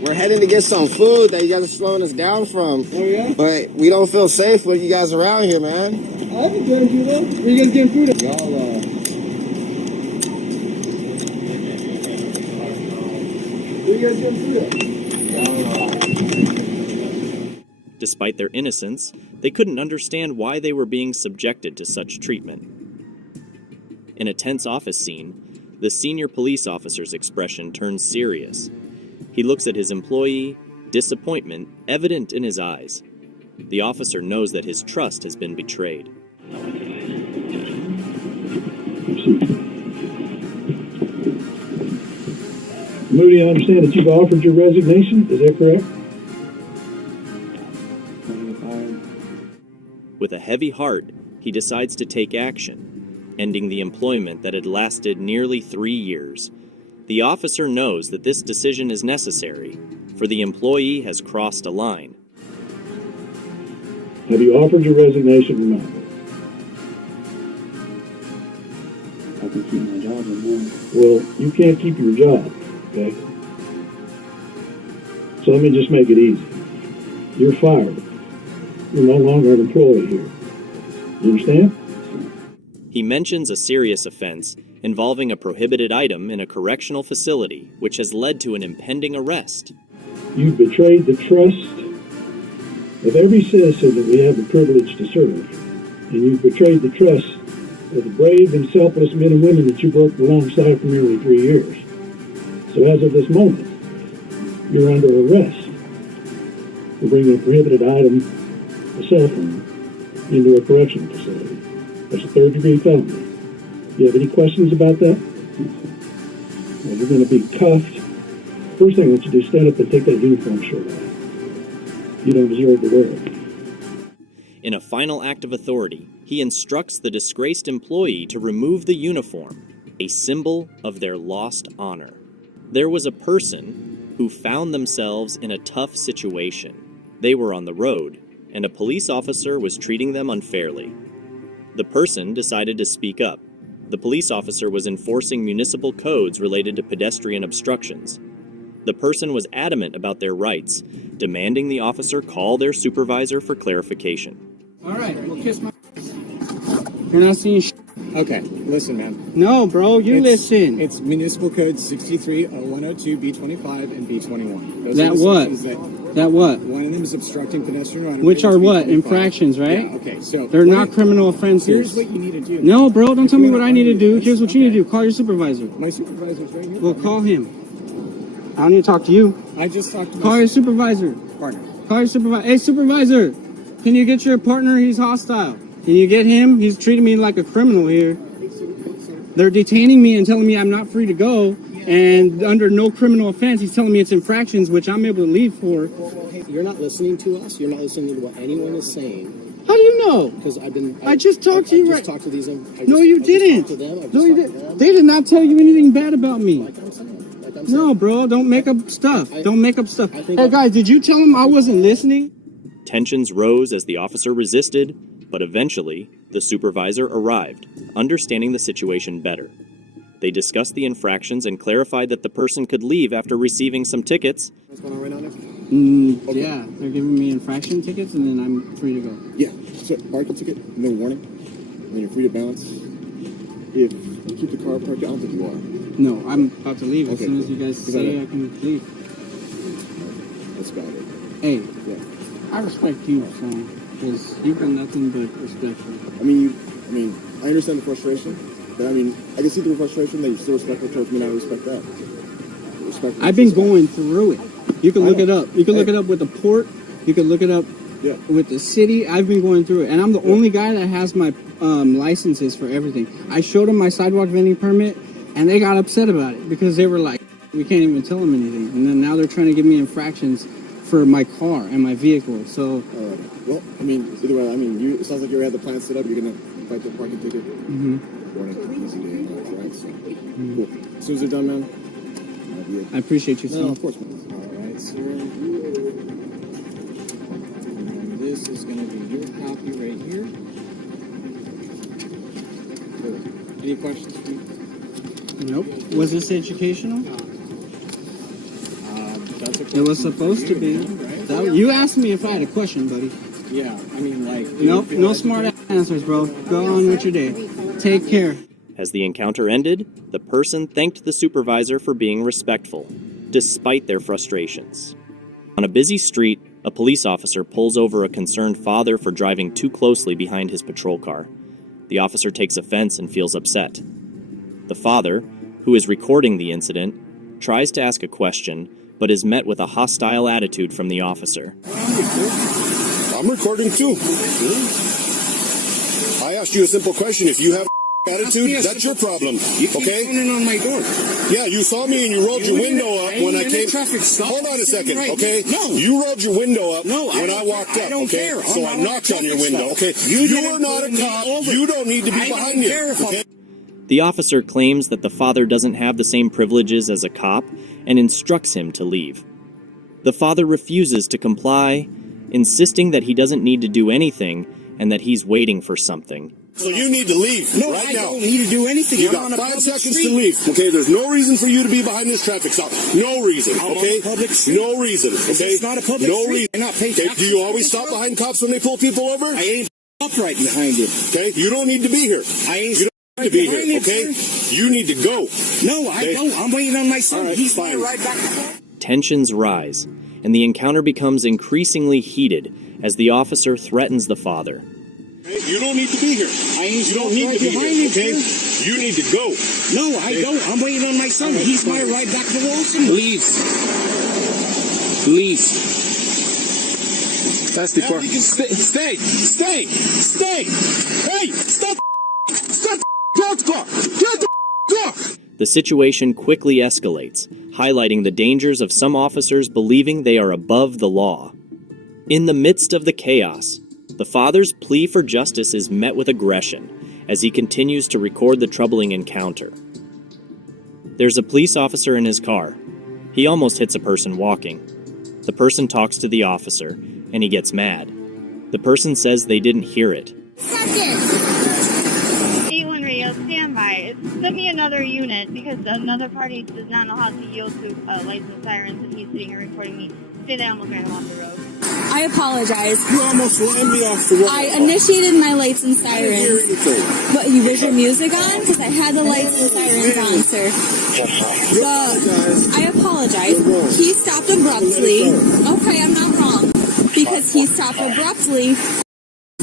We're heading to get some food that you guys are slowing us down from. Oh, yeah? But we don't feel safe with you guys around here, man. I haven't done you, though. Where you guys getting food at? Y'all, Where you guys getting food at? Despite their innocence, they couldn't understand why they were being subjected to such treatment. In a tense office scene, the senior police officer's expression turns serious. He looks at his employee, disappointment evident in his eyes. The officer knows that his trust has been betrayed. Moody, I understand that you've offered your resignation. Is that correct? With a heavy heart, he decides to take action, ending the employment that had lasted nearly 3 years. The officer knows that this decision is necessary, for the employee has crossed a line. Have you offered your resignation or not? I can keep my job in there. Well, you can't keep your job, okay? So let me just make it easy. You're fired. You're no longer an employee here. You understand? He mentions a serious offense involving a prohibited item in a correctional facility, which has led to an impending arrest. You've betrayed the trust of every citizen that we have the privilege to serve. And you've betrayed the trust of the brave and selfless men and women that you worked alongside for nearly 3 years. So as of this moment, you're under arrest for bringing a prohibited item, a cell phone, into a correctional facility. That's a third-degree felony. You have any questions about that? Well, you're going to be cuffed. First thing I want you to do is stand up and take that uniform shirt off. You don't deserve to wear it. In a final act of authority, he instructs the disgraced employee to remove the uniform, a symbol of their lost honor. There was a person who found themselves in a tough situation. They were on the road, and a police officer was treating them unfairly. The person decided to speak up. The police officer was enforcing municipal codes related to pedestrian obstructions. The person was adamant about their rights, demanding the officer call their supervisor for clarification. All right, well, kiss my... You're not seeing sh**. Okay, listen, man. No, bro, you listen. It's municipal code 630102, B25, and B21. Those That are the what? sections That what? One of them is obstructing pedestrian right of way. Which are what? B25. Infractions, right? Yeah, okay, so... They're not criminal offenses. Here's what you need to do. No, bro, don't tell me what I need to do. Here's what you need to do. Call your supervisor. My supervisor's right here. Well, call him. I don't need to talk to you. I just talked to my... Call your supervisor. Partner. Call your supervisor. Hey, supervisor, can you get your partner? He's hostile. Can you get him? He's treating me like a criminal here. They're detaining me and telling me I'm not free to go, and under no criminal offense, he's telling me it's infractions, which I'm able to leave for. You're not listening to us. You're not listening to what anyone is saying. How do you know? Because I just talked to you, right? I just talked to these. No, you didn't. No, you didn't. They did not tell you anything bad about me. No, bro, don't make up stuff. Don't make up stuff. Hey, guys, did you tell him I wasn't listening? Tensions rose as the officer resisted, But eventually, the supervisor arrived, understanding the situation better. They discussed the infractions and clarified that the person could leave after receiving some tickets. What's going on right now, Nick? Okay. Yeah, they're giving me infraction tickets, and then I'm free to go. Yeah, so parking ticket, no warning, and then you're free to bounce. If you keep the car parked, I don't think you are. No, I'm about to leave. As Okay, soon as you guys say I can leave. That's about it. Hey, Yeah. I respect you, so, because you've been nothing but respectful. I understand the frustration, but I can see the frustration that you're still respectful towards me, and I respect that. I've been going through it. You can look it up. You can look it up with the port. You can look it up with the city. I've been going through it, and I'm the only guy that has my licenses for everything. I showed them my sidewalk vending permit, and they got upset about it because they were like, we can't even tell them anything. And then now they're trying to give me infractions for my car and my vehicle. So, well, either way, it sounds like you already had the plan set up. You're gonna fight the parking ticket. Mm-hmm. Easy day, right? So, cool. As soon as they're done, man. I appreciate you, son. No, of course, man. Alright, sir. And this is going to be your copy right here. Any questions for me? Nope. Was this educational? It was supposed to be. You asked me if I had a question, buddy. Yeah, Nope, no smart answers, bro. Go on with your day. Take care. As the encounter ended, the person thanked the supervisor for being respectful, despite their frustrations. On a busy street, a police officer pulls over a concerned father for driving too closely behind his patrol car. The officer takes offense and feels upset. The father, who is recording the incident, tries to ask a question, but is met with a hostile attitude from the officer. I'm recording too. I asked you a simple question. If you have attitude, that's your problem. Okay? On my door. Yeah, you saw me and you rolled your window up when I came. Hold on a second, okay? No. You rolled your window up when I walked up, okay? So I knocked on your window, okay? You are not a cop. You don't need to be behind me, okay? The officer claims that the father doesn't have the same privileges as a cop and instructs him to leave. The father refuses to comply, insisting that he doesn't need to do anything and that he's waiting for something. So you need to leave right now. Don't need to do anything. You got 5 seconds to leave. Okay, there's no reason for you to be behind this traffic stop. No reason. Okay, no reason. Okay, It's not a public no street. reason. I'm not paying Okay, taxes do you for always this, stop bro. behind cops when they pull people over? I ain't up right behind you. Okay, you don't need to be here. You don't need to be here. Okay, you need to go. No, I don't. I'm waiting on my son. All right, He's fine. right back home. Tensions rise, and the encounter becomes increasingly heated as the officer threatens the father. You don't need to be here. You don't need to be here, okay? You need to go. No, I don't. I'm waiting on my son. He's my ride back to Wilson. Please. That's the part. Stay. Hey, stop the car. Get the car. The situation quickly escalates, highlighting the dangers of some officers believing they are above the law. In the midst of the chaos, the father's plea for justice is met with aggression as he continues to record the troubling encounter. There's a police officer in his car. He almost hits a person walking. The person talks to the officer, and he gets mad. The person says they didn't hear it. 81 Rio, stand by. Send me another unit because another party does not know how to yield to lights and sirens, and he's sitting here recording me. Say that I almost ran him off the road. I apologize. You almost ran me off the road. I initiated my lights and sirens. I didn't hear anything. But was your music on? Because I had the lights and sirens on, sir. I apologize. He stopped abruptly. Okay, I'm not wrong. Because he stopped abruptly.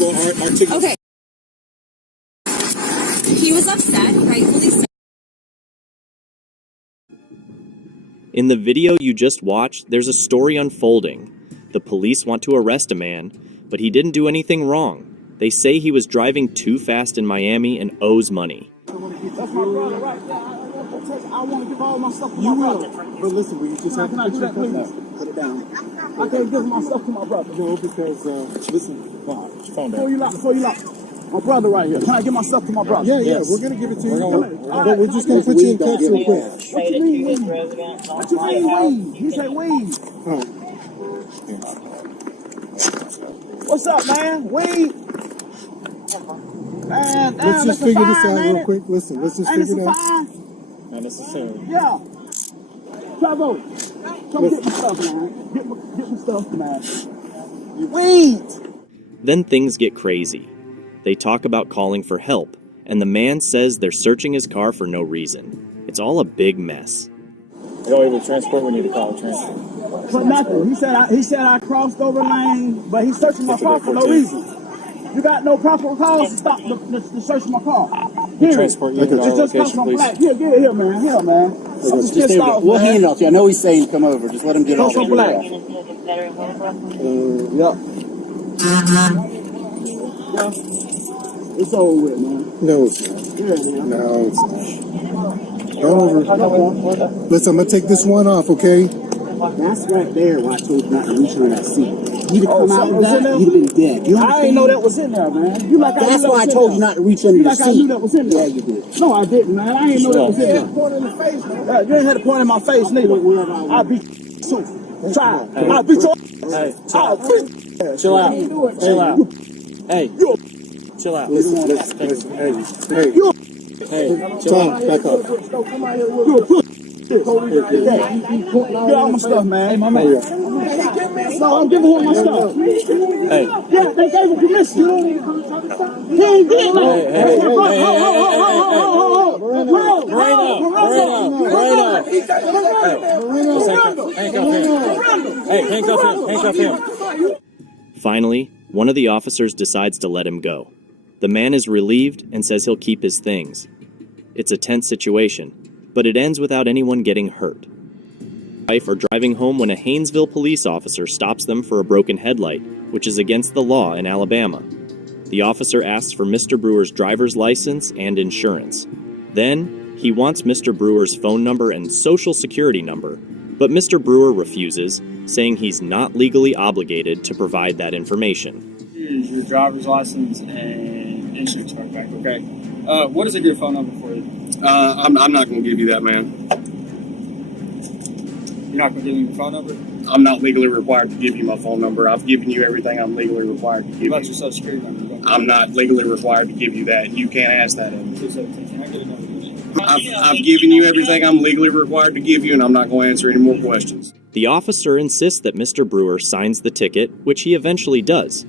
Okay. He was upset, rightfully so. In the video you just watched, there's a story unfolding. The police want to arrest a man, but he didn't do anything wrong. They say he was driving too fast in Miami and owes money. That's my brother right there. I want to give all my stuff to my brother. But listen, we just have to put it down. I can't give my stuff to my brother. No, because, listen, phone down. Before you lock. My brother right here. Can I give my stuff to my brother? Yeah, we're going to give it to you. But we're just going to put you in touch real quick. What you mean, weed? What you mean, weed? You say weed. What's up, man? Weed? Let's just figure this out real quick. Listen, let's just figure it out. Not necessarily. Yeah. Bravo. Come get my stuff, man. Get my stuff, man. Wait. Then things get crazy. They talk about calling for help, and the man says they're searching his car for no reason. It's all a big mess. We don't even transport. We need to call a transport. For nothing. He said I crossed over lane, but he's searching my car for no reason. You got no proper cause to stop the search my car. Here. Transport you to our location, please. Here, get it here, man. Here, man. We'll handle it. I know he's saying come over. Just let him get off. Yep. It's over with, man. No, it's not. Yeah, man. No, it's not. Over. Listen, I'm gonna take this one off, okay? That's right there why I told you not to reach on that seat. You'd have come out of that, you'd have been dead. You I didn't know that was in there, man. That's why I told you not to reach under the seat. I knew that was in there. Yeah, you did. No, I didn't, man. I didn't know that was in there. Point in the face, man. You ain't had a point in my face, neither. I'll beat you soon. Try. I'll beat you. Hey, I'll beat you. chill out. Chill out. Hey, chill out. Listen. Hey, chill out. Back up. Get all my stuff, man. Hey, my man. No, I'm giving him my stuff. Hey. Yeah, they gave him permission. He ain't getting no. Handcuff him. Finally, one of the officers decides to let him go. The man is relieved and says he'll keep his things. It's a tense situation, but it ends without anyone getting hurt. Wife are driving home when a Haynesville police officer stops them for a broken headlight, which is against the law in Alabama. The officer asks for Mr. Brewer's driver's license and insurance. Then, he wants Mr. Brewer's phone number and social security number, but Mr. Brewer refuses, saying he's not legally obligated to provide that information. Here's your driver's license and insurance card back, okay? What is a good phone number for you? I'm not going to give you that, man. You're not going to give me your phone number? I'm not legally required to give you my phone number. I've given you everything I'm legally required to give you. What about your social security number? I'm not legally required to give you that. You can't ask that of me. 217. Can I get a number? I've given you everything I'm legally required to give you, and I'm not going to answer any more questions. The officer insists that Mr. Brewer signs the ticket, which he eventually does.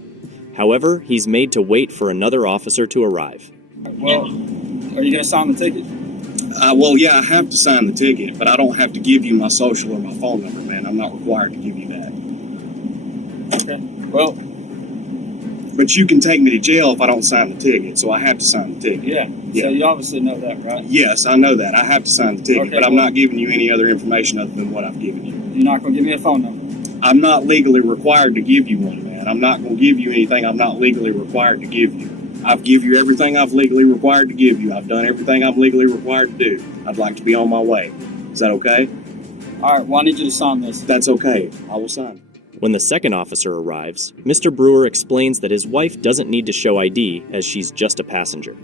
However, he's made to wait for another officer to arrive. Well, are you going to sign the ticket? Well, yeah, I have to sign the ticket, but I don't have to give you my social or my phone number, man. I'm not required to give you that. Okay. Well, but you can take me to jail if I don't sign the ticket, so I have to sign the ticket. yeah. So you obviously know that, right? Yes, I know that. I have to sign the ticket, Okay, but I'm not giving you any other information other than what I've given you. You're not going to give me a phone number? I'm not legally required to give you one, man. I'm not going to give you anything I'm not legally required to give you. I've given you everything I've legally required to give you. I've done everything I'm legally required to do. I'd like to be on my way. Is that okay? All right, well, I need you to sign this. That's okay. I will sign. When the second officer arrives, Mr. Brewer explains that his wife doesn't need to show ID as she's just a passenger.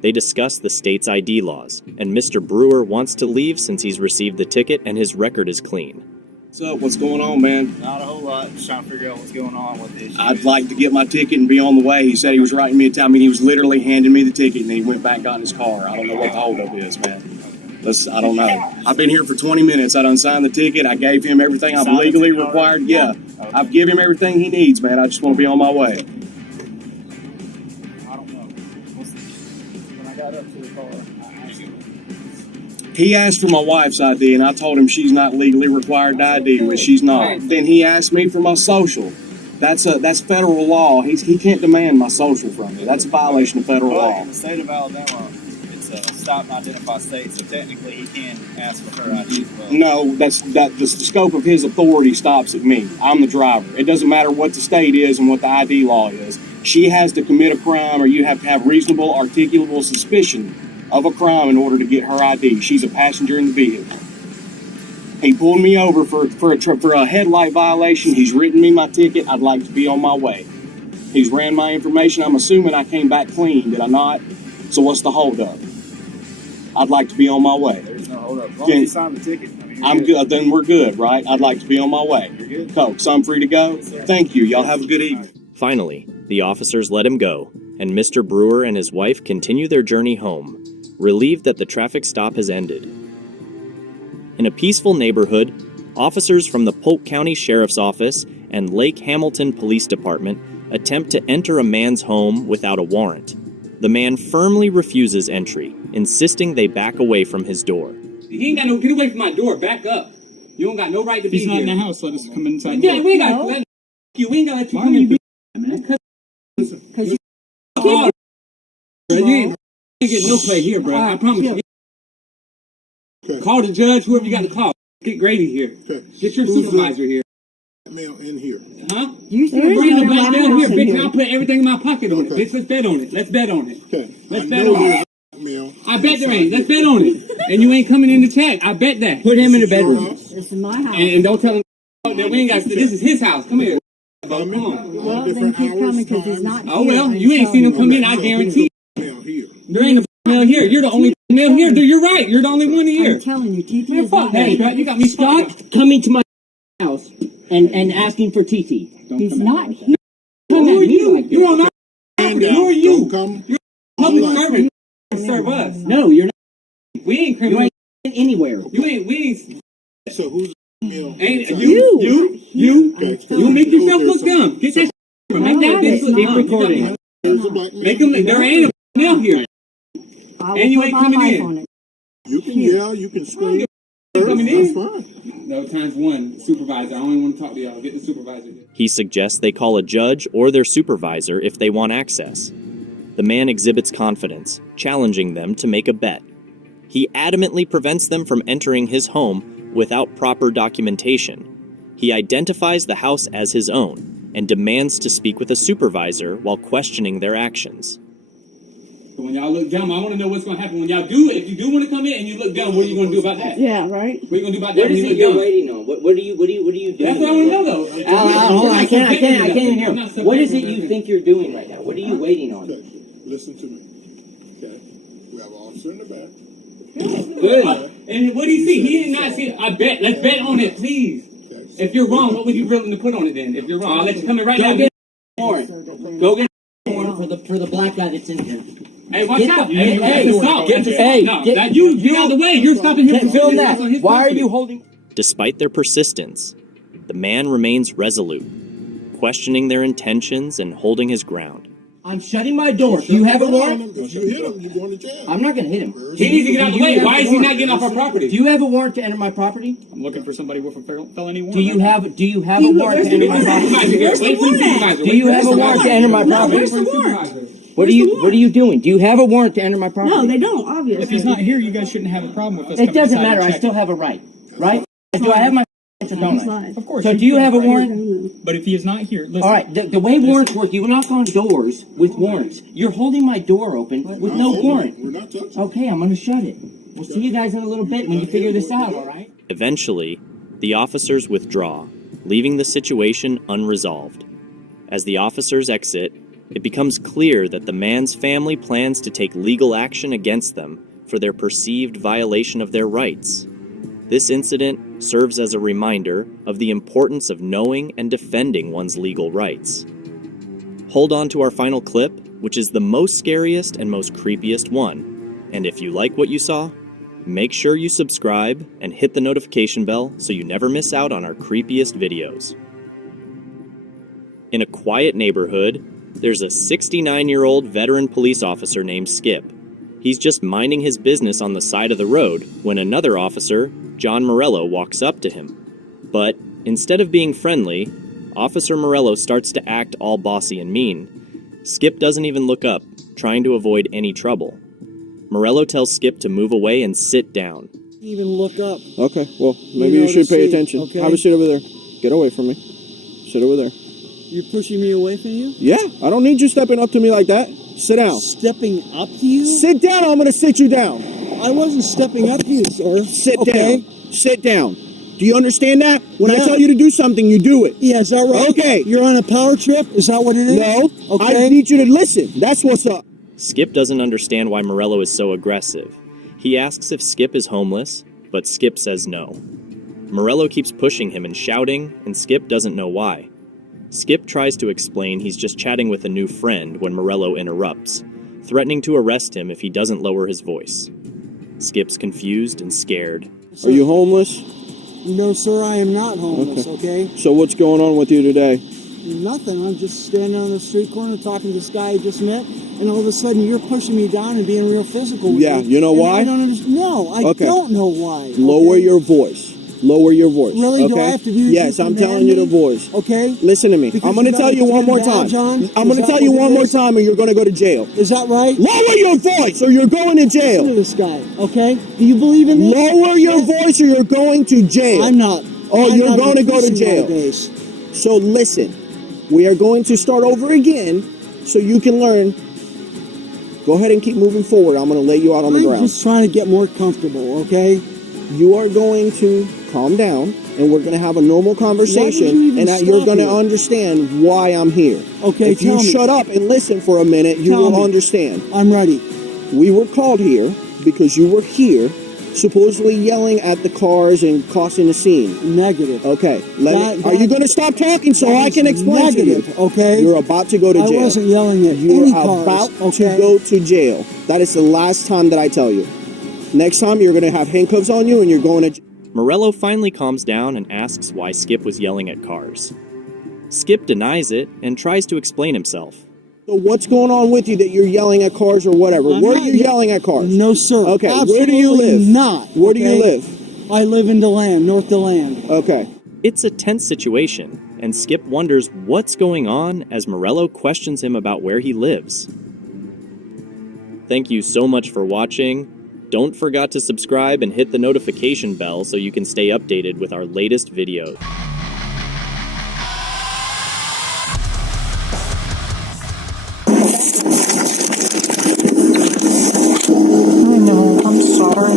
They discuss the state's ID laws, and Mr. Brewer wants to leave since he's received the ticket and his record is clean. What's up? What's going on, man? Not a whole lot. Just trying to figure out what's going on with the issue. I'd like to get my ticket and be on the way. He said he was writing me a time. I mean, he was literally handing me the ticket, and then he went back and got in his car. I don't know what the holdup is, man. I don't know. I've been here for 20 minutes. I done signed the ticket. I gave him everything I'm legally required. Yeah, I've given him everything he needs, man. I just want to be on my way. I don't know. When I got up to the car, I asked him. He asked for my wife's ID, and I told him she's not legally required to ID, which she's not. Then he asked me for my social. That's federal law. He can't demand my social from me. That's a violation of federal law. In the state of Alabama, it's a stop and identify state, so technically he can ask for her ID as well. No, the scope of his authority stops at me. I'm the driver. It doesn't matter what the state is and what the ID law is. She has to commit a crime, or you have to have reasonable, articulable suspicion of a crime in order to get her ID. She's a passenger in the vehicle. He pulled me over for a headlight violation. He's written me my ticket. I'd like to be on my way. He's ran my information. I'm assuming I came back clean. Did I not? So what's the holdup? I'd like to be on my way. There's no holdup. As long as you sign the ticket, I'm good. Then we're good, right? I'd like to be on my way. You're good. Coke, so I'm free to go? Thank you. Y'all have a good evening. Finally, the officers let him go, and Mr. Brewer and his wife continue their journey home, relieved that the traffic stop has ended. In a peaceful neighborhood, officers from the Polk County Sheriff's Office and Lake Hamilton Police Department attempt to enter a man's home without a warrant. The man firmly refuses entry, insisting they back away from his door. He ain't got no, get away from my door, back up. You don't got no right to be here. He's not in the house, let us come inside. Yeah, we ain't got to let you. We ain't got to let you come in. Because you can't. Bro, you ain't getting no play here, bro. I promise you. Okay. Call the judge, whoever you got to call. Get Grady here. Okay. Get your supervisor here. Mail in here. Huh? You see bring the black mail here, bitch, and I'll put everything in my pocket on it. Bitch, let's bet on it. Let's bet on it. Okay. Let's bet on it. I bet there ain't. Let's bet on it. And you ain't coming in to check. I bet that. Put him in the bedroom. This is my house. And don't tell him that we ain't got. This is his house. Come here. Come on. Well, then keep coming because he's not here. Oh well, you ain't seen him come in. I guarantee. There ain't a mail here. You're the only mail here. You're right. You're the only one here. I'm telling you, TT Man, is fuck not that. here. You got me Stop coming to my house and asking for TT. He's not here. Who are you? You're on our property. Who are you? Come. You're a public servant. Serve us. No, you're not. We ain't criminal. You ain't anywhere. You ain't. We ain't. So who's ain't you make yourself look dumb. Get that from. Make that bitch look dumb. Recording. Make him. There ain't a mail here. And you ain't coming in. You can yell. You can scream. Coming in. That's fine. No, times one. Supervisor. I only want to talk to y'all. Get the supervisor here. He suggests they call a judge or their supervisor if they want access. The man exhibits confidence, challenging them to make a bet. He adamantly prevents them from entering his home without proper documentation. He identifies the house as his own and demands to speak with a supervisor while questioning their actions. So when y'all look dumb, I want to know what's going to happen when y'all do. If you do want to come in and you look dumb, what are you going to do about that? Yeah, right. What are you going to do about that What when is you it look you're dumb? waiting on? What are you doing? That's what I want to know, though. Hold on, I can't hear him. What is it you think you're doing right now? What are you waiting on? Listen to me. Okay. We have an officer in the back. Good. And what do you see? He did not see it. I bet. Let's bet on it, please. If you're wrong, what would you willing to put on it then? If you're wrong, I'll let you come in right now. Go get a warrant. Go get a warrant for the black guy that's in here. Hey, watch out. Hey, Get out of the way. You're stopping him from film that. Why are you holding? Despite their persistence, the man remains resolute, questioning their intentions and holding his ground. I'm shutting my door. Do you have a warrant? If you hit him, you're going to jail. I'm not going to hit him. He needs to get out of the way. Why is he not getting off our property? Do you have a warrant to enter my property? I'm looking for somebody with a felony warrant. Do you have a warrant to enter my property? Do you have a warrant to enter my property? What are you doing? Do you have a warrant to enter my property? No, they don't, obviously. If he's not here, you guys shouldn't have a problem with us. It doesn't matter. I still have a right. Right? Do I have my or don't I? Of course. So do you have a warrant? But if he is not here, listen. All right. The way warrants work, you knock on doors with warrants. You're holding my door open with no warrant. We're not touching. Okay, I'm going to shut it. We'll see you guys in a little bit when you figure this out, all right? Eventually, the officers withdraw, leaving the situation unresolved. As the officers exit, it becomes clear that the man's family plans to take legal action against them for their perceived violation of their rights. This incident serves as a reminder of the importance of knowing and defending one's legal rights. Hold on to our final clip, which is the most scariest and most creepiest one. And if you like what you saw, make sure you subscribe and hit the notification bell so you never miss out on our creepiest videos. In a quiet neighborhood, there's a 69-year-old veteran police officer named Skip. He's just minding his business on the side of the road when another officer, John Morello, walks up to him. But instead of being friendly, Officer Morello starts to act all bossy and mean. Skip doesn't even look up, trying to avoid any trouble. Morello tells Skip to move away and sit down. Even look up. Okay, well, maybe you should pay attention. Okay. Have a sit over there. Get away from me. Sit over there. You're pushing me away from you? Yeah, I don't need you stepping up to me like that. Sit down. Stepping up to you? Sit down, or I'm going to sit you down. I wasn't stepping up to you, sir. Sit down. Sit down. Do you understand that? When I tell you to do something, you do it. Yeah, is that right? Okay. You're on a power trip? Is that what it is? No. Okay. I need you to listen. That's what's up. Skip doesn't understand why Morello is so aggressive. He asks if Skip is homeless, but Skip says no. Morello keeps pushing him and shouting, and Skip doesn't know why. Skip tries to explain he's just chatting with a new friend when Morello interrupts, threatening to arrest him if he doesn't lower his voice. Skip's confused and scared. Are you homeless? No, sir, I am not homeless, okay? So what's going on with you today? Nothing. I'm just standing on the street corner talking to this guy I just met, and all of a sudden you're pushing me down and being real physical with me. You know And why? I don't understand. No, I don't know why. Lower your voice. Lower your voice. Really? Okay? Do I have to do this? Yes, I'm telling you to voice. Okay? Listen to me. Because I'm going to you got tell you a one more 10 time. badge on? I'm going to Is tell that you what one it more is? time or you're going to go to jail. Is that right? Lower your voice or you're going to jail. Listen to this guy, okay? Do you believe in this? Lower your voice or you're going to jail. I'm not. Oh, I'm you're not going to go to increasing jail. nowadays. So listen, we are going to start over again so you can learn. Go ahead and keep moving forward. I'm going to lay you out on the ground. I'm just trying to get more comfortable, okay? You are going to calm down and we're going to have a normal conversation and you're going to understand why I'm here. Okay, if you tell me. shut up and listen for a minute, you Tell will me. understand. I'm ready. We were called here because you were here supposedly yelling at the cars and causing a scene. Negative. Okay. Are you going to stop talking so I can explain to you? Okay. You're about to go to jail. I wasn't yelling at You any are cars. about to go to jail. That is the last time that I tell you. Next time you're going to have handcuffs on you and you're going to... Morello finally calms down and asks why Skip was yelling at cars. Skip denies it and tries to explain himself. So what's going on with you that you're yelling at cars or whatever? Where are you yelling at cars? No, sir. Okay, Absolutely where do you live? Not. Where do you okay? live? I live in DeLand, North DeLand. Okay. It's a tense situation, and Skip wonders what's going on as Morello questions him about where he lives. Thank you so much for watching. Don't forget to subscribe and hit the notification bell so you can stay updated with our latest videos. I know, I'm sorry.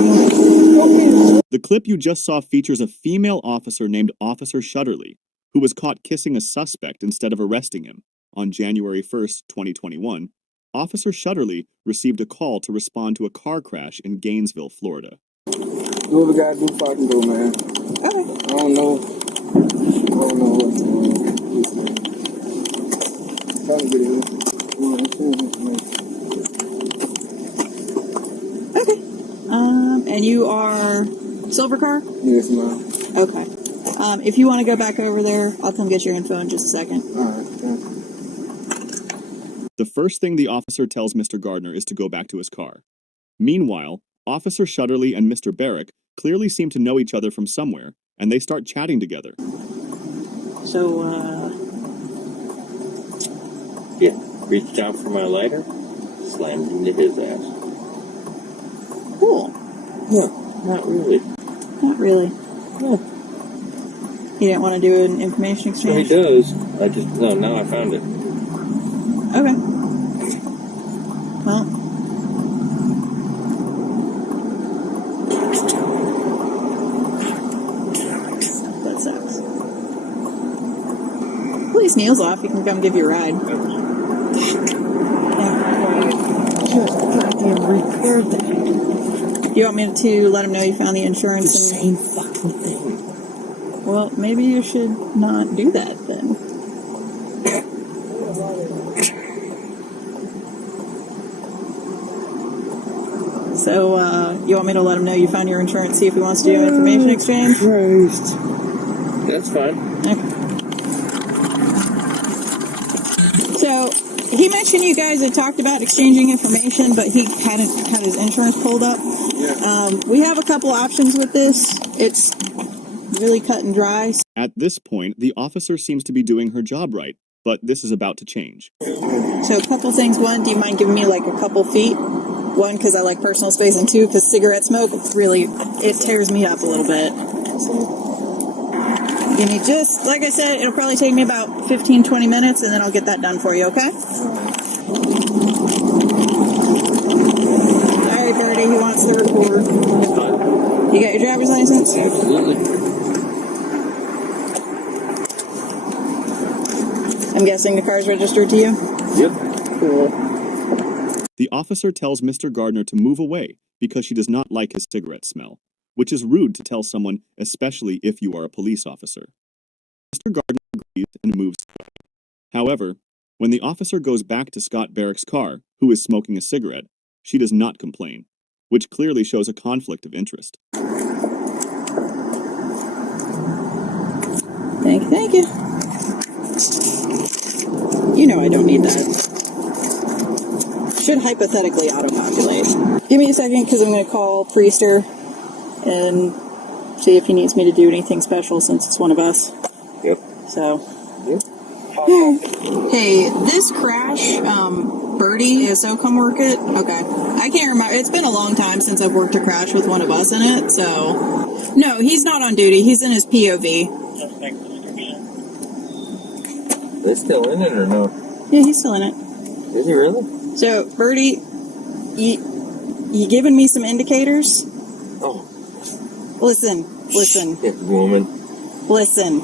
The clip you just saw features a female officer named Officer Shutterly, who was caught kissing a suspect instead of arresting him. On January 1st, 2021, Officer Shutterly received a call to respond to a car crash in Gainesville, Florida. What we gotta do before I can go, man? Okay. I don't know what's going on. Trying to get it. And you are silver car? Yes, ma'am. Okay. If you want to go back over there, I'll come get your info in just a second. Alright, thank you. The first thing the officer tells Mr. Gardner is to go back to his car. Meanwhile, Officer Shutterly and Mr. Barrick clearly seem to know each other from somewhere, and they start chatting together. So, yeah, reached out for my lighter, slammed into his ass. Cool. Yeah, not really. Not really. No. You didn't want to do an information So he exchange? does. Now I found it. Okay. Well. That sucks. Police Neil's off. You can come give you a ride. Do you want me to let him know you found the insurance? The same fucking thing. Well, maybe you should not do that then. So, you want me to let him know you found your insurance, see if he wants to do an information exchange? Christ. That's fine. Okay. So, he mentioned you guys had talked about exchanging information, but he hadn't had his insurance pulled up. Yeah. We have a couple options with this. It's really cut and dry. At this point, the officer seems to be doing her job right, but this is about to change. So a couple things. One, do you mind giving me like a couple feet? One, because I like personal space, and two, because cigarette smoke really, it tears me up a little bit. Give me just, like I said, it'll probably take me about 15-20 minutes, and then I'll get that done for you, okay? Alright, Birdie, he wants to record. You got your driver's license? Absolutely. I'm guessing the car's registered to you? Yep. Cool. The officer tells Mr. Gardner to move away because she does not like his cigarette smell, which is rude to tell someone, especially if you are a police officer. Mr. Gardner agrees and moves away. However, when the officer goes back to Scott Barrick's car, who is smoking a cigarette, she does not complain, which clearly shows a conflict of interest. Thank you. You know I don't need that. Should hypothetically auto-populate. Give me a second, because I'm going to call Priester and see if he needs me to do anything special since it's one of us. Yep. So. Yep. Hey, this crash, Birdie, ASO come work it? Okay. I can't remember. It's been a long time since I've worked a crash with one of us in it, so. No, he's not on duty. He's in his POV. They still in it or no? Yeah, he's still in it. Is he really? So, Birdie, you giving me some indicators? Oh. Listen. Shit, woman. Listen.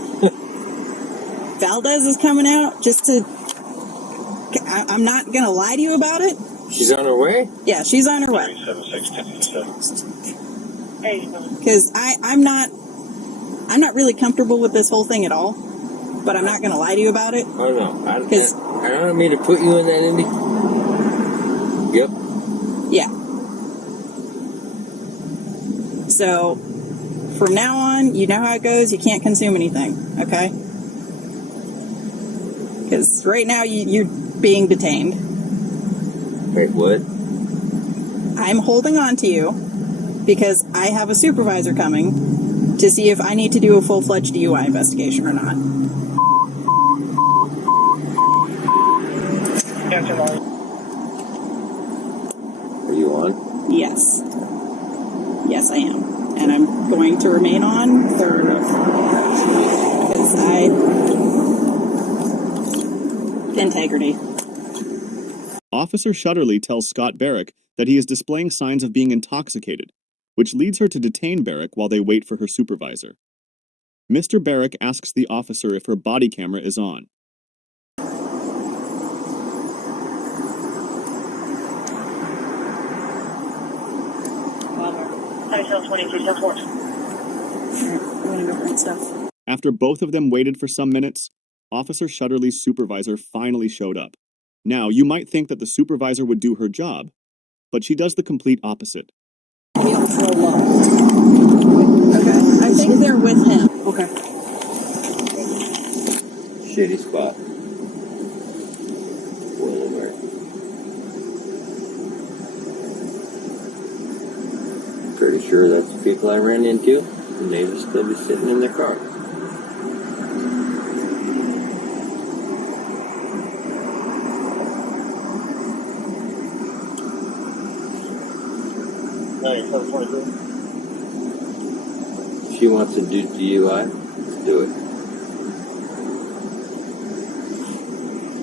Valdez is coming out just to... I'm not going to lie to you about it. She's on her way? Yeah, she's on her way. Because I'm not really comfortable with this whole thing at all. But I'm not going to lie to you about it. Oh, no. I don't mean to put you in that Indy. Yep. Yeah. So, from now on, you know how it goes. You can't consume anything, okay? Because right now, you're being detained. Wait, what? I'm holding on to you because I have a supervisor coming to see if I need to do a full-fledged DUI investigation or not. Are you on? Yes. Yes, I am. And I'm going to remain on for... Because integrity. Officer Shutterly tells Scott Barrick that he is displaying signs of being intoxicated, which leads her to detain Barrick while they wait for her supervisor. Mr. Barrick asks the officer if her body camera is on. After both of them waited for some minutes, Officer Shutterly's supervisor finally showed up. Now, you might think that the supervisor would do her job, but she does the complete opposite. Okay, I think they're with him. Okay. Shitty spot. Well aware. Pretty sure that's the people I ran into, and they would still be sitting in their car. She wants to do DUI, let's do it.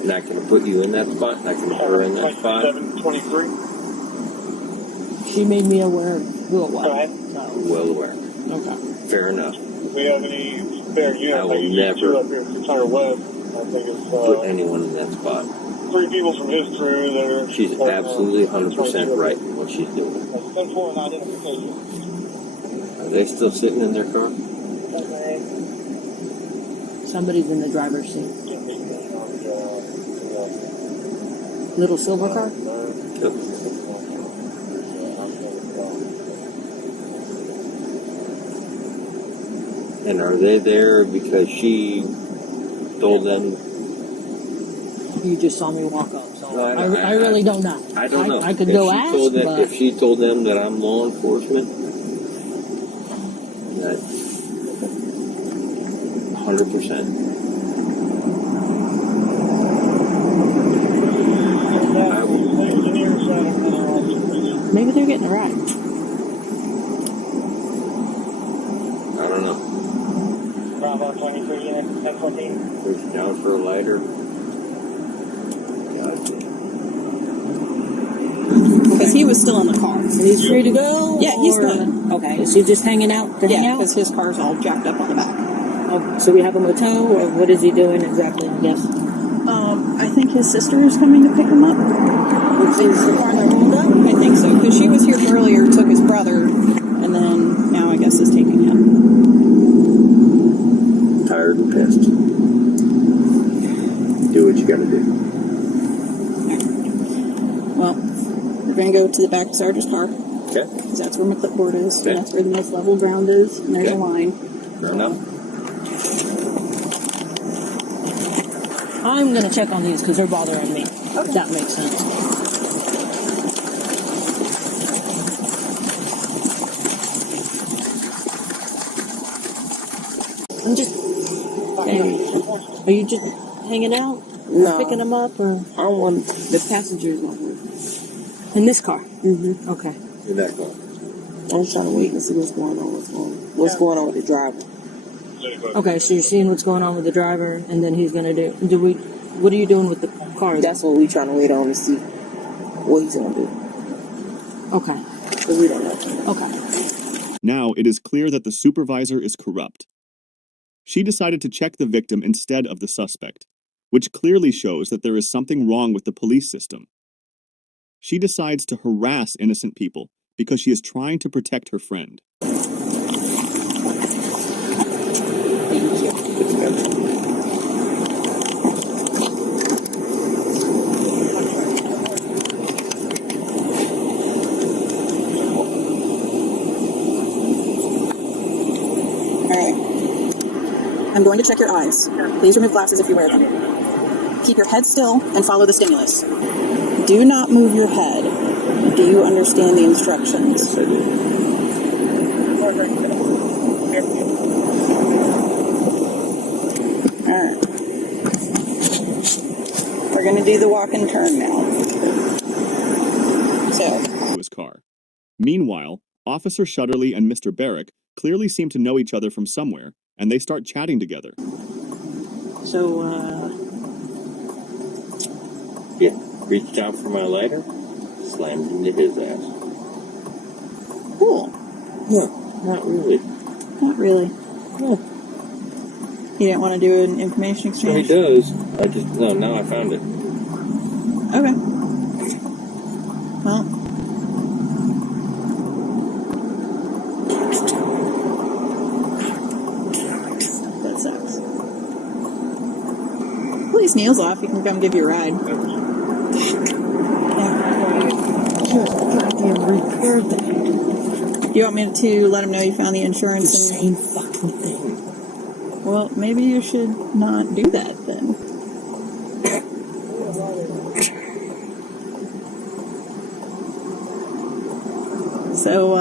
Not going to put you in that spot, not going to put her in that spot. 723. She made me aware a little while. Go ahead. Well aware. Okay. Fair enough. If we have any spare units, I will never up here, 600 West. I think it's put anyone in that spot. 3 people from his crew that are... She's absolutely 100% right in what she's doing. 10-4 identification. Are they still sitting in their car? Somebody's in the driver's seat. Little silver car? Yep. And are they there because she told them? You just saw me walk up, so No, I really don't know. I don't know. I could If go she ask, told them, but... if she told them that I'm law enforcement, that's 100%. Maybe they're getting a ride. I don't know. Bravo 23, unit 1014. Reach down for a lighter. Because he was still in the car. And he's free to go? Yeah, he's or- good. Okay, is he just hanging out to hang Yeah, out? because his car's all jacked up on the back. Oh, so we have him a tow, or what is he doing exactly? Yes. I think his sister is coming to pick him up. Which is the car that rolled up? I think so, because she was here earlier, took his brother, and then now I guess is taking him. Tired and pissed. Do what gotta do. Well, we're going to go to the back of Sarge's car. Okay. Because that's where my clipboard is. Okay. And that's where the most level ground is. And there's Okay. a line. Fair enough. I'm gonna check on these because they're bothering me. If that makes sense. I'm just. Are you just hanging out? No. Picking them up, or I don't want the passengers on board. in this car? Mm-hmm. Okay. In that car. I'm just trying to wait and see what's going on. What's going on with the driver? Okay, so you're seeing what's going on with the driver, and then he's gonna do. What are you doing with the car? That's what we trying to wait on to see what he's gonna do. Okay. Because we don't know. Okay. Now it is clear that the supervisor is corrupt. She decided to check the victim instead of the suspect, which clearly shows that there is something wrong with the police system. She decides to harass innocent people because she is trying to protect her friend. I'm going to check your eyes. Please remove glasses if you wear them. Keep your head still and follow the stimulus. Do not move your head. Do you understand the instructions? Yes, I do. Alright. We're going to do the walk and turn now. To his car. Meanwhile, Officer Shutterly and Mr. Barrick clearly seem to know each other from somewhere, and they start chatting together. So, Yeah, reached out for my lighter, slammed into his ass. Cool. No, not really. Not really. No. You didn't want to do an information So he exchange? does. Now I found it. Okay. Well. That sucks. Pull these nails off, he can come give you a ride. You want me to let him know you found the insurance? The same fucking thing. Well, maybe you should not do that then. So,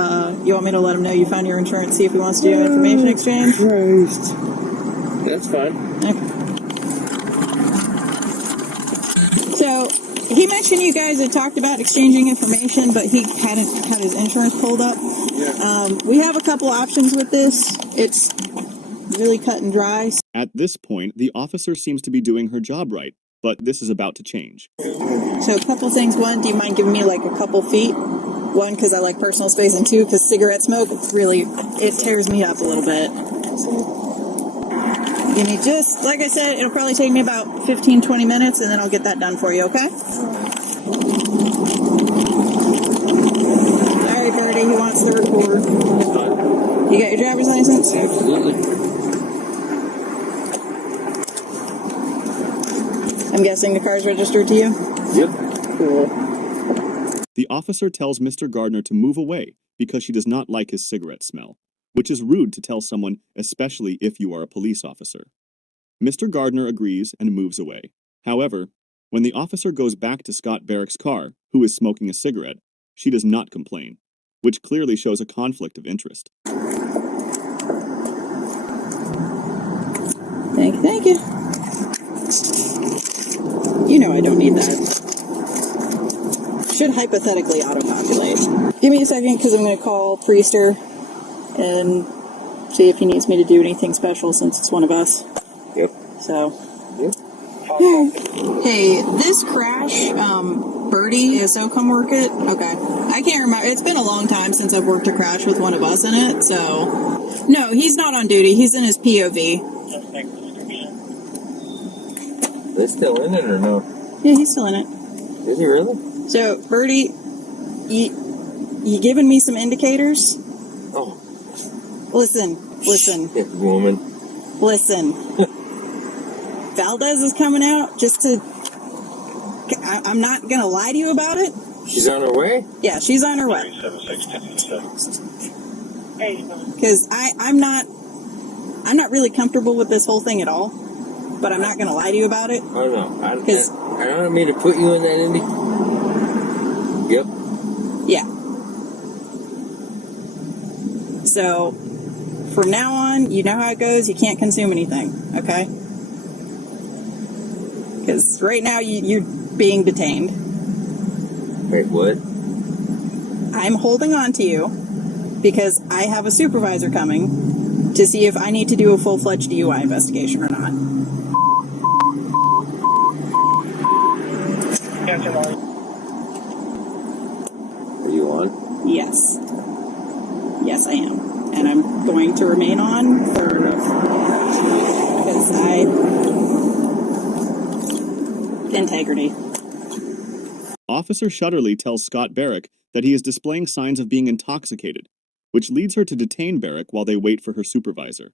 you want me to let him know you found your insurance, see if he wants to do an information exchange? Christ. That's fine. Okay. So, he mentioned you guys had talked about exchanging information, but he hadn't had his insurance pulled up. Yeah. We have a couple options with this. It's really cut and dry. At this point, the officer seems to be doing her job right, but this is about to change. So, a couple things. One, do you mind giving me like a couple feet? One, because I like personal space, and two, because cigarette smoke really, it tears me up a little bit. Give me just, like I said, it'll probably take me about 15-20 minutes, and then I'll get that done for you, okay? Alright, Birdie, he wants the report. You got your driver's license? Absolutely. I'm guessing the car's registered to you? Yep. Cool. The officer tells Mr. Gardner to move away because she does not like his cigarette smell, which is rude to tell someone, especially if you are a police officer. Mr. Gardner agrees and moves away. However, when the officer goes back to Scott Barrick's car, who is smoking a cigarette, she does not complain, which clearly shows a conflict of interest. Thank you. You know I don't need that. Should hypothetically auto-populate. Give me a second, because I'm going to call Priester and see if he needs me to do anything special since it's one of us. Yep. So. Yep. Hey, this crash, Birdie is so come work it? Okay. I can't remember. It's been a long time since I've worked a crash with one of us in it, so. No, he's not on duty. He's in his POV. They still in it or no? Yeah, he's still in it. Is he really? So, Birdie, you giving me some indicators? Oh. Listen. Shit, woman. Listen. Valdez is coming out just to I'm not gonna lie to you about it. She's on her way? Yeah, she's on her way. Because I'm not really comfortable with this whole thing at all. But I'm not gonna lie to you about it. Oh no, I don't mean to put you in that Indy. Yep. Yeah. So from now on, you know how it goes. You can't consume anything, okay? Because right now you're being detained. Wait, what? I'm holding on to you because I have a supervisor coming to see if I need to do a full-fledged DUI investigation or not. Are you on? Yes. Yes, I am. And I'm going to remain on because integrity. Officer Shutterly tells Scott Barrick that he is displaying signs of being intoxicated, which leads her to detain Barrick while they wait for her supervisor.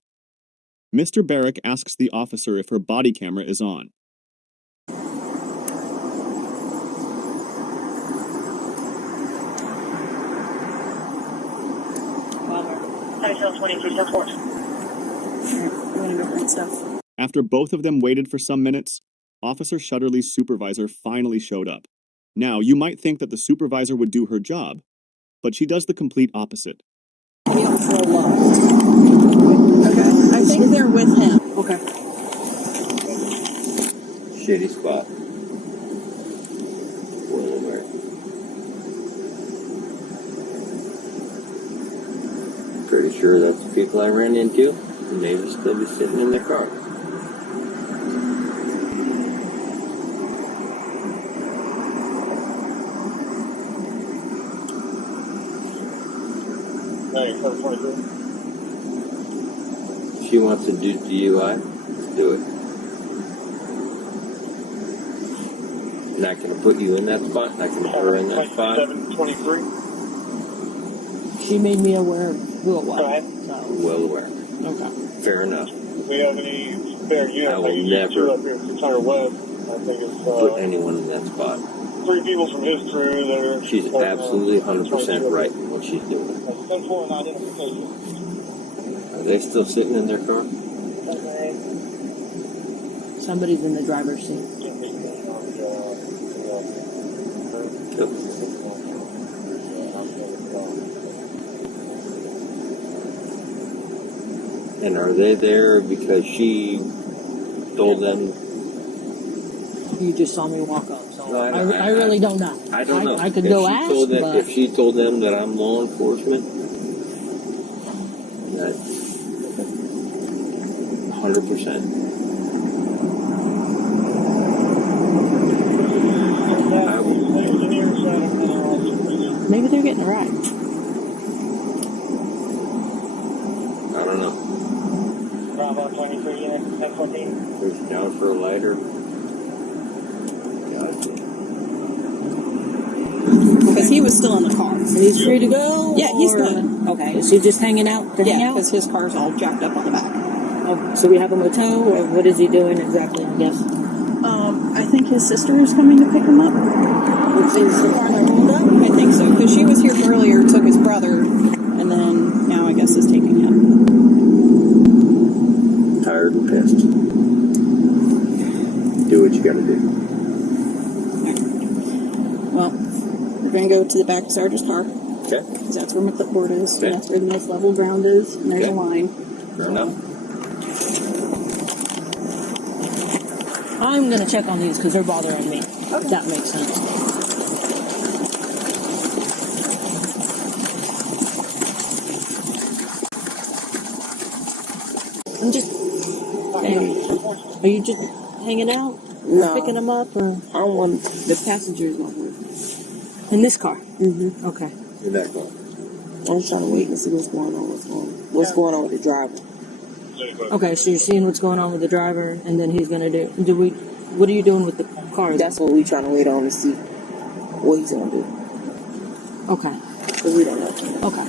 Mr. Barrick asks the officer if her body camera is on. After both of them waited for some minutes, Officer Shutterly's supervisor finally showed up. Now, you might think that the supervisor would do her job, but she does the complete opposite. Okay, I think they're with him. Okay. Shitty spot. Well aware. Pretty sure that's the people I ran into, and they would still be sitting in their car. She wants to do DUI, let's do it. Not going to put you in that spot, not going to put her in that spot. 723. She made me aware of who it was. Well aware. Okay. Fair enough. Do we have any spare units? I will never up here, 600 West. I think it's put anyone in that spot. 3 people from his crew that are. She's absolutely 100% right in what she's doing. 10-4 identification. Are they still sitting in their car? Somebody's in the driver's seat. Yep. And are they there because she told them? You just saw me walk up, so No, I really don't know. I don't know. I could If go she ask, told them, but if she told them that I'm law enforcement, that's 100%. maybe they're getting a ride. I don't know. Bravo 23 unit, 1014. Reach down for a lighter. Because he was still in the car. And he's free to go? Yeah, he's or- good. Okay, is he just hanging out to hang Yeah, out? because his car's all jacked up on the back. Oh, so we have him a tow, or what is he doing exactly, I guess? I think his sister is coming to pick him up. Which is the car that rolled up? I think so, because she was here earlier, took his brother, and then now I guess is taking him. Tired and pissed. Do what you gotta do. Well, we're going to go to the back of Sarge's car. Okay. Because that's where my clipboard is. Okay. And that's where the most level ground is. And there's Okay. a line. Fair enough. I'm going to check on these because they're bothering me. If that makes sense. I'm just... Are you just hanging out? No. Picking them up? Or I don't want the passengers on here. in this car? Mm-hmm. Okay. In that car. I'm just trying to wait and see what's going on. What's going on with the driver? Okay, so you're seeing what's going on with the driver, and then he's going to do... What are you doing with the car? That's what we're trying to wait on to see what he's going to do. Okay. Because we don't know. Okay.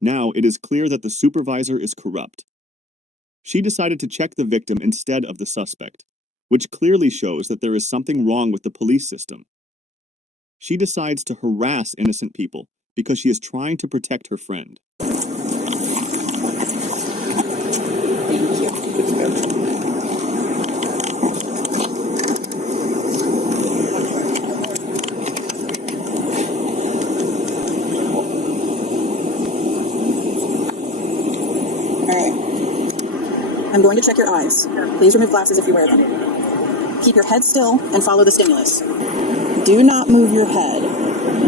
Now, it is clear that the supervisor is corrupt. She decided to check the victim instead of the suspect, which clearly shows that there is something wrong with the police system. She decides to harass innocent people because she is trying to protect her friend. I'm going to check your eyes. Please remove glasses if you wear them. Keep your head still and follow the stimulus. Do not move your head.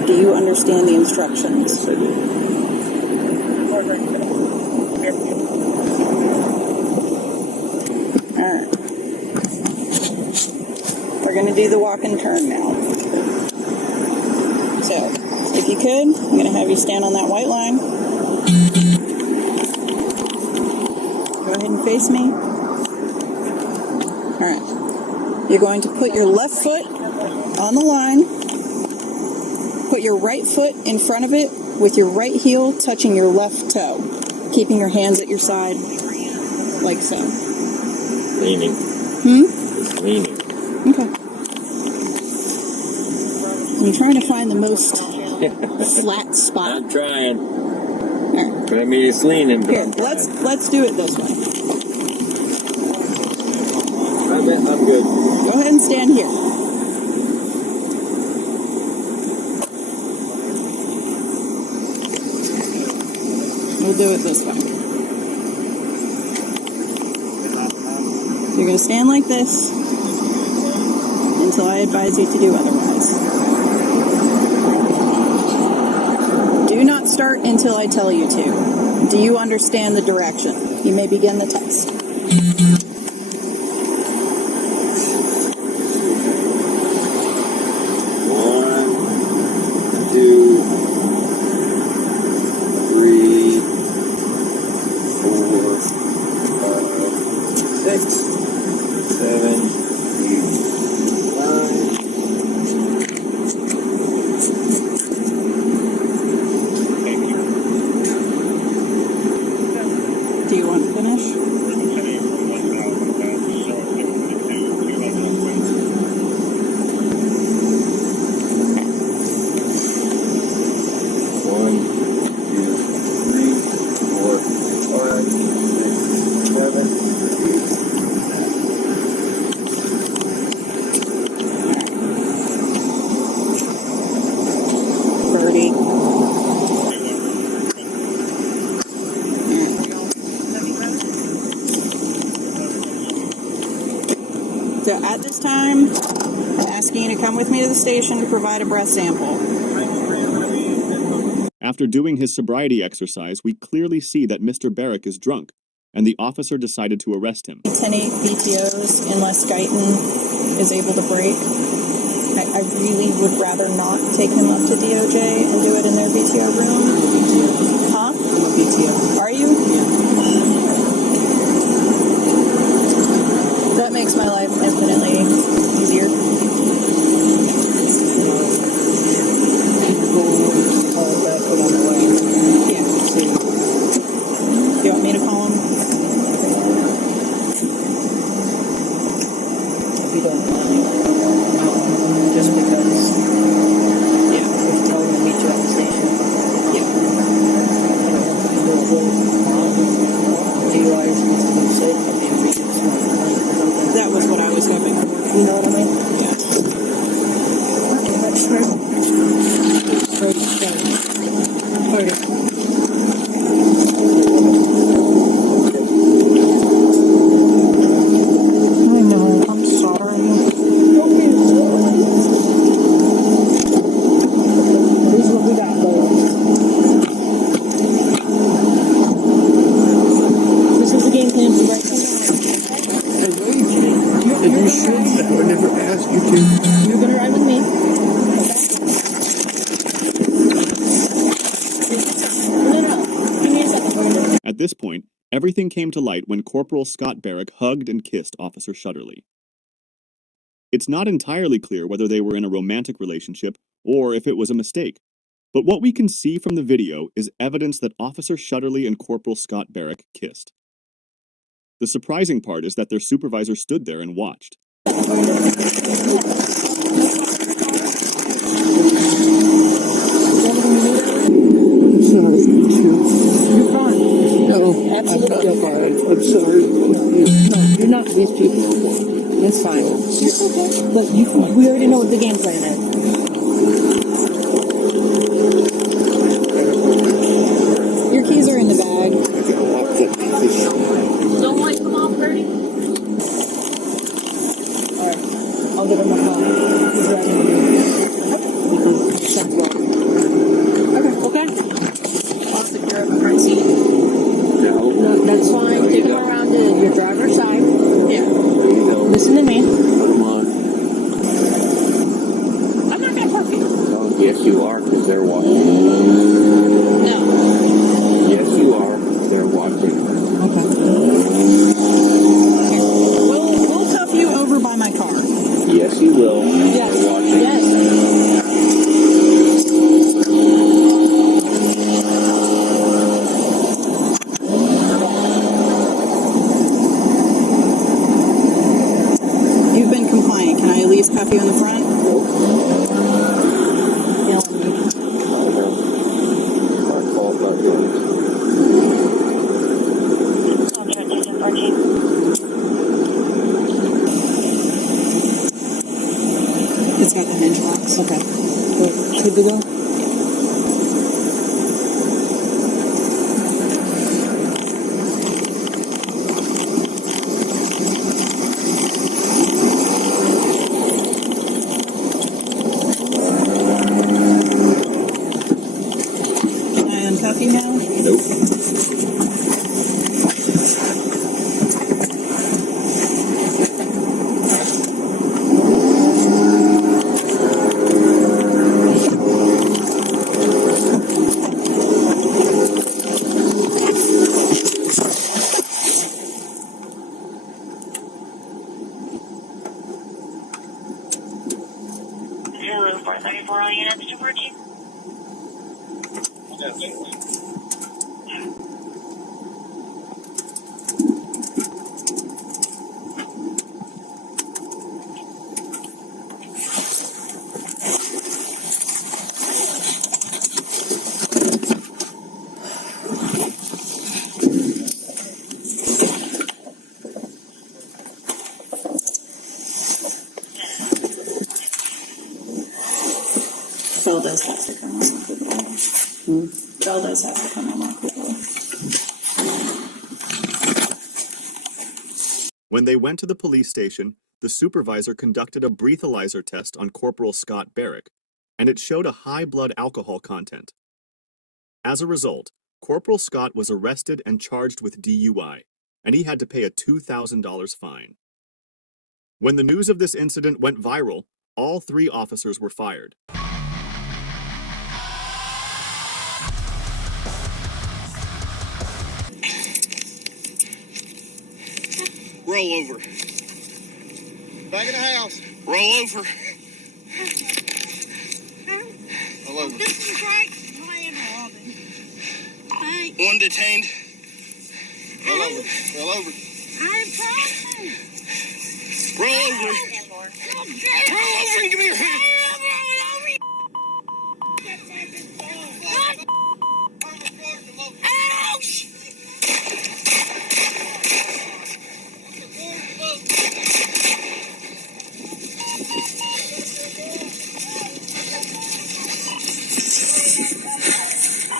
Do you understand the instructions? Alright. We're going to do the walk and turn now. So, if you could, I'm going to have you stand on that white line. Go ahead and face me. Alright. You're going to put your left foot on the line. Put your right foot in front of it with your right heel touching your left toe. Keeping your hands at your side, like so. Leaning. Just leaning. Okay. I'm trying to find the most flat spot. I'm trying. Alright. But I mean, it's leaning. But Here, let's do it this way. I'm good. Go ahead and stand here. We'll do it this way. You're going to stand like this until I advise you to do otherwise. Do not start until I tell you to. Do you understand the direction? You may begin the test. 6, 7, 8, 9. Do you want to finish? So at this time, I'm asking you to come with me to the station to provide a breath sample. After doing his sobriety exercise, we clearly see that Mr. Barrick is drunk, and the officer decided to arrest him. 10-8 BTOs unless Guyton is able to break. I really would rather not take him up to DOJ and do it in their BTO room. Huh? I'm a BTO. Are you? Yeah. That makes my life infinitely easier. Yeah. Do you want me to call him? If you don't mind. Just because. Yeah. If you tell him to meet you at the station. Yeah. DUI is supposed to be safe, but the invasion is not something. That was what I was hoping for. You know what I mean? Yeah. Okay, that's true. I know, I'm sorry. This is what we got, though. This is the game plan for right now. And you should know. I never asked you to. You're gonna ride with me. No. Give me a second. At this point, everything came to light when Corporal Scott Barrick hugged and kissed Officer Shutterly. It's not entirely clear whether they were in a romantic relationship or if it was a mistake, but what we can see from the video is evidence that Officer Shutterly and Corporal Scott Barrick kissed. The surprising part is that their supervisor stood there and watched, You're fine. No, absolutely okay. I'm sorry. No, you're not these people. It's fine. It's okay. But we already know what the game plan is. Your keys are in the bag. Don't light them off, Bertie? Alright, I'll get him a call. He's driving me. Okay. I'll secure up the front seat. No, that's fine. Take him around to your driver's side. Yeah. Listen to me. Put them on. I'm not that perfect. Oh, yes, you are, because they're watching. No. Yes, you are. They're watching. Okay. We'll tough you over by my car. Yes, you will. Yes. They're watching. Yes. You've been compliant. Can I at least cuff you in the front? It's got the hinge locks. Okay. Good to go? Can I uncuff you now? Nope. Zulu 434, all units to Virgin. Bell does have to come on quickly. Bell does have to come on quickly. When they went to the police station, the supervisor conducted a breathalyzer test on Corporal Scott Barrick, and it showed a high blood alcohol content. As a result, Corporal Scott was arrested and charged with DUI, and he had to pay a $2,000 fine. When the news of this incident went viral, all 3 officers were fired. Roll over. Back in the house. Roll over. Roll over. This is right. One detained. Roll over. Roll over. I'm trying. Roll over. Roll over and give me your hand.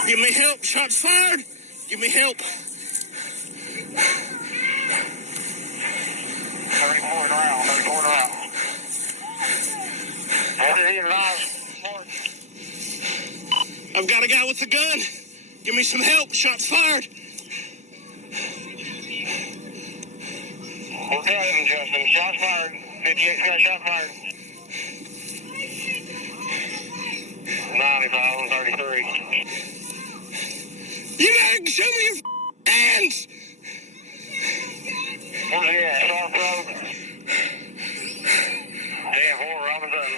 Give me help. Shots fired. Give me help. 34 around. 34 around. I've got a guy with a gun. Give me some help. Shots fired. We're driving, Justin. Shots fired. 58 got shot fired. 95 on 33. You man, show me your hands. Where's he at? South Road. Yeah, 4 Robinson.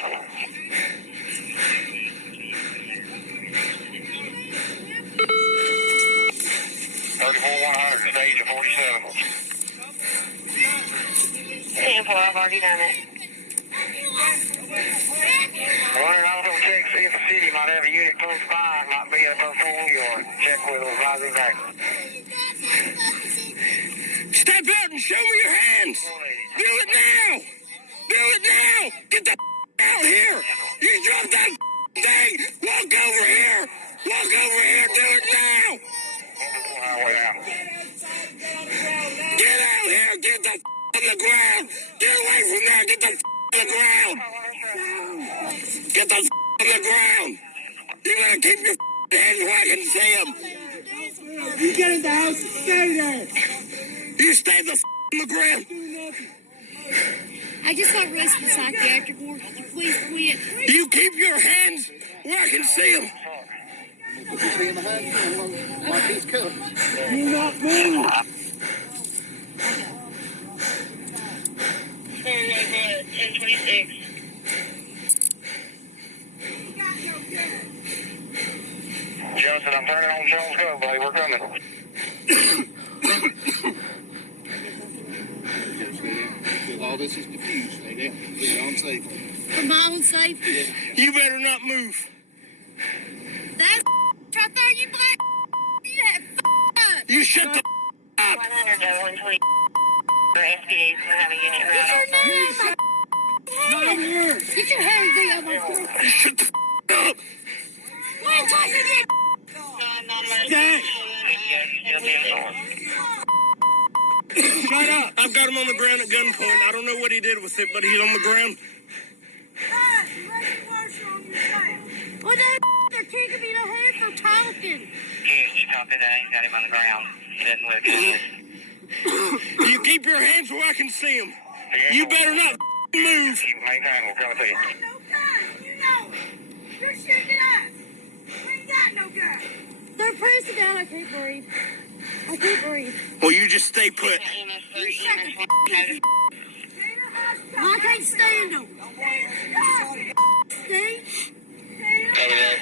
Stage of 47. 10-4, already done it. Well, I'll go check, see if the city might have a unit close by. It might be up on 4 yard. Check with them, I'll be back. Step out and show me your hands. Do it now. Do it now. Get the out here. You drop that thing. Walk over here. Walk over here. Do it now. Get out here. Get the on the ground. Get away from there. Get the on the ground. Get the on the ground. You gotta keep your hands where I can see them. You get in the house and stay there. You stay the on the ground. I just got released from psychiatric ward. Could you please quit? You keep your hands where I can see them. Do not move. Sorry, 1026. Johnson, I'm turning on Jones Cove, buddy. We're coming. All this is diffused. Stay down. For your own safety. For my own safety. You better not move. That's right there, you black. You have up. You shut the up. 100 to 120. For SPA's gonna have a unit Get right your name, my head. Get your hands down my throat. Shut the up. Why talking to Shut up. I've got him on the ground at gunpoint. I don't know what he did with it, but he's on the ground. Well, they're kicking me in the head for talking. You talked to that. He's got him on the ground. He doesn't look good. You keep your hands where I can see them. You better not move. Maintain, we'll come to you. No gun, you know. You're shooting us. We ain't got no gun. They're pressing down. I can't breathe. I can't breathe. Well, you just stay put. I can't stand them. Stay. Copy that.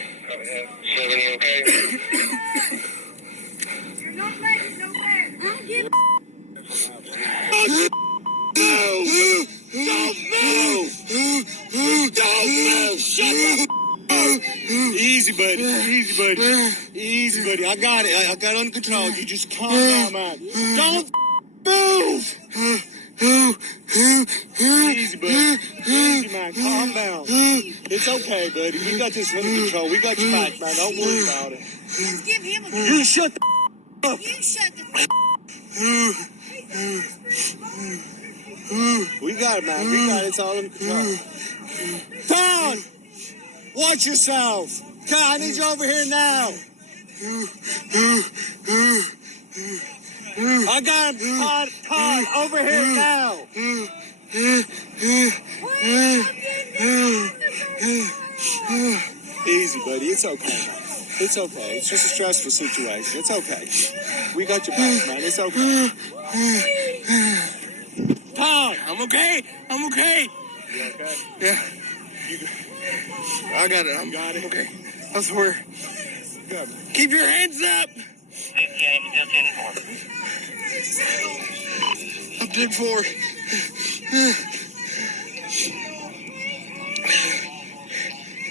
7, you okay? You're not making no bad. I don't give a Don't move! Don't move! Shut the Easy, buddy. Easy, buddy. Easy, buddy. I got it. I got it under control. You just calm down, man. Don't move! Easy, buddy. Easy, man. Calm down. It's okay, buddy. We got this under control. We got your back, man. Don't worry about it. Just give him a gun. You shut the up. You shut the We got it, man. We got it. It's all in control. Todd! Watch yourself! Todd, I need you over here now! I got him! Todd, over here now! Easy, buddy. It's okay, man. It's okay. It's just a stressful situation. It's okay. We got your back, man. It's okay. Todd, I'm okay. I'm okay. You okay? Yeah. I got it. I'm okay. I swear. Good. Keep your hands up. I'm 10-4.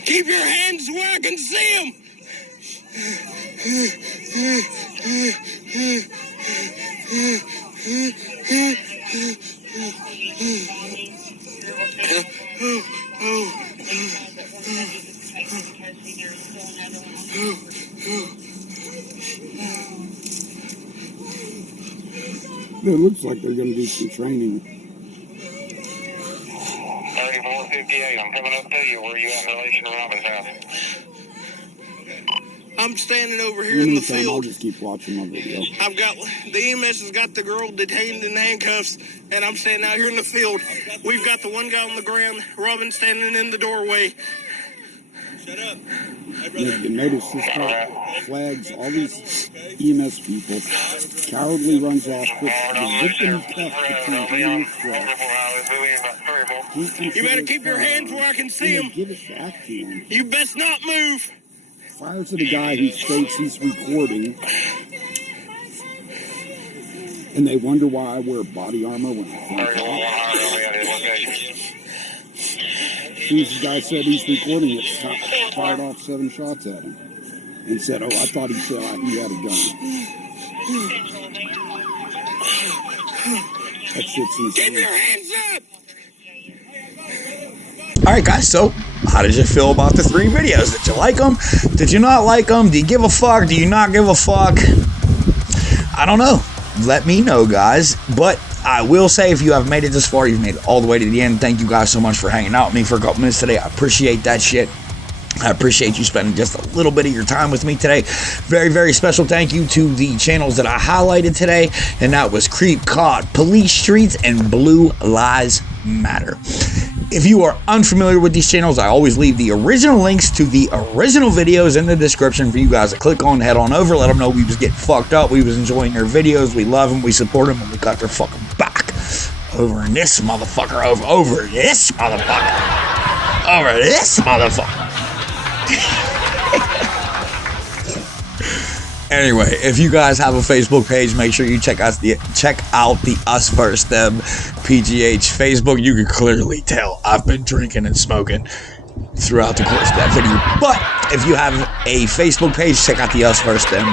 Keep your hands where I can see them. It looks like they're going to do some training. 3458, I'm coming up to you. Where you at in relation to Robin's house? I'm standing over here in the I'll field. just keep watching my video. I've got the EMS has got the girl detained in handcuffs, and I'm standing out here in the field. We've got the one guy on the ground, Robin standing in the doorway. Shut up. You notice this guy flags all these EMS people, cowardly runs off, puts the victim cuff between him and his throat. You better keep your hands where I can see them. Give it back to him. You best not move. Fire to the guy who states he's recording. And they wonder why I wear body armor when I think this guy said he's recording it, fired off 7 shots at him. And said, oh, I thought he said he had a gun. That shit's insane. Keep your hands up! Alright guys, so how did you feel about the 3 videos? Did you like them? Did you not like them? Do you give a fuck? Do you not give a fuck? I don't know. Let me know, guys. But I will say, if you have made it this far, you've made it all the way to the end, thank you guys so much for hanging out with me for a couple minutes today. I appreciate that shit. I appreciate you spending just a little bit of your time with me today. Very, very special thank you to the channels that I highlighted today, and that was Creep Caught, Police Streets, and Blue Lives Matter. If you are unfamiliar with these channels, I always leave the original links to the original videos in the description for you guys to click on, head on over, let them know we was getting fucked up, we was enjoying their videos, we love them, we support them, and we got their fucking back. Over in this motherfucker, over this motherfucker, over this motherfucker. Anyway, if you guys have a Facebook page, make sure you check out the Us vs. Them PGH Facebook. You can clearly tell I've been drinking and smoking throughout the course of that video. But if you have a Facebook page, check out the Us vs. Them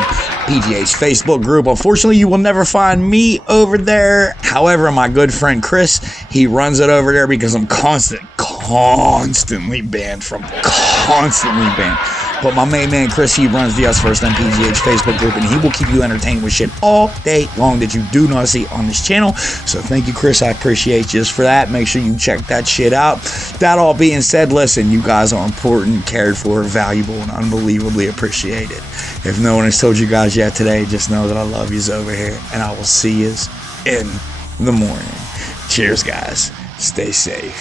PGH Facebook group. Unfortunately, you will never find me over there. However, my good friend Chris, he runs it over there because I'm constantly banned from constantly banned. But my main man Chris, he runs the Us vs. Them PGH Facebook group, and he will keep you entertained with shit all day long that you do not see on this channel. So thank you, Chris. I appreciate you just for that. Make sure you check that shit out. That all being said, listen, you guys are important, cared for, valuable, and unbelievably appreciated. If no one has told you guys yet today, just know that I love yous over here, and I will see yous in the morning. Cheers, guys. Stay safe.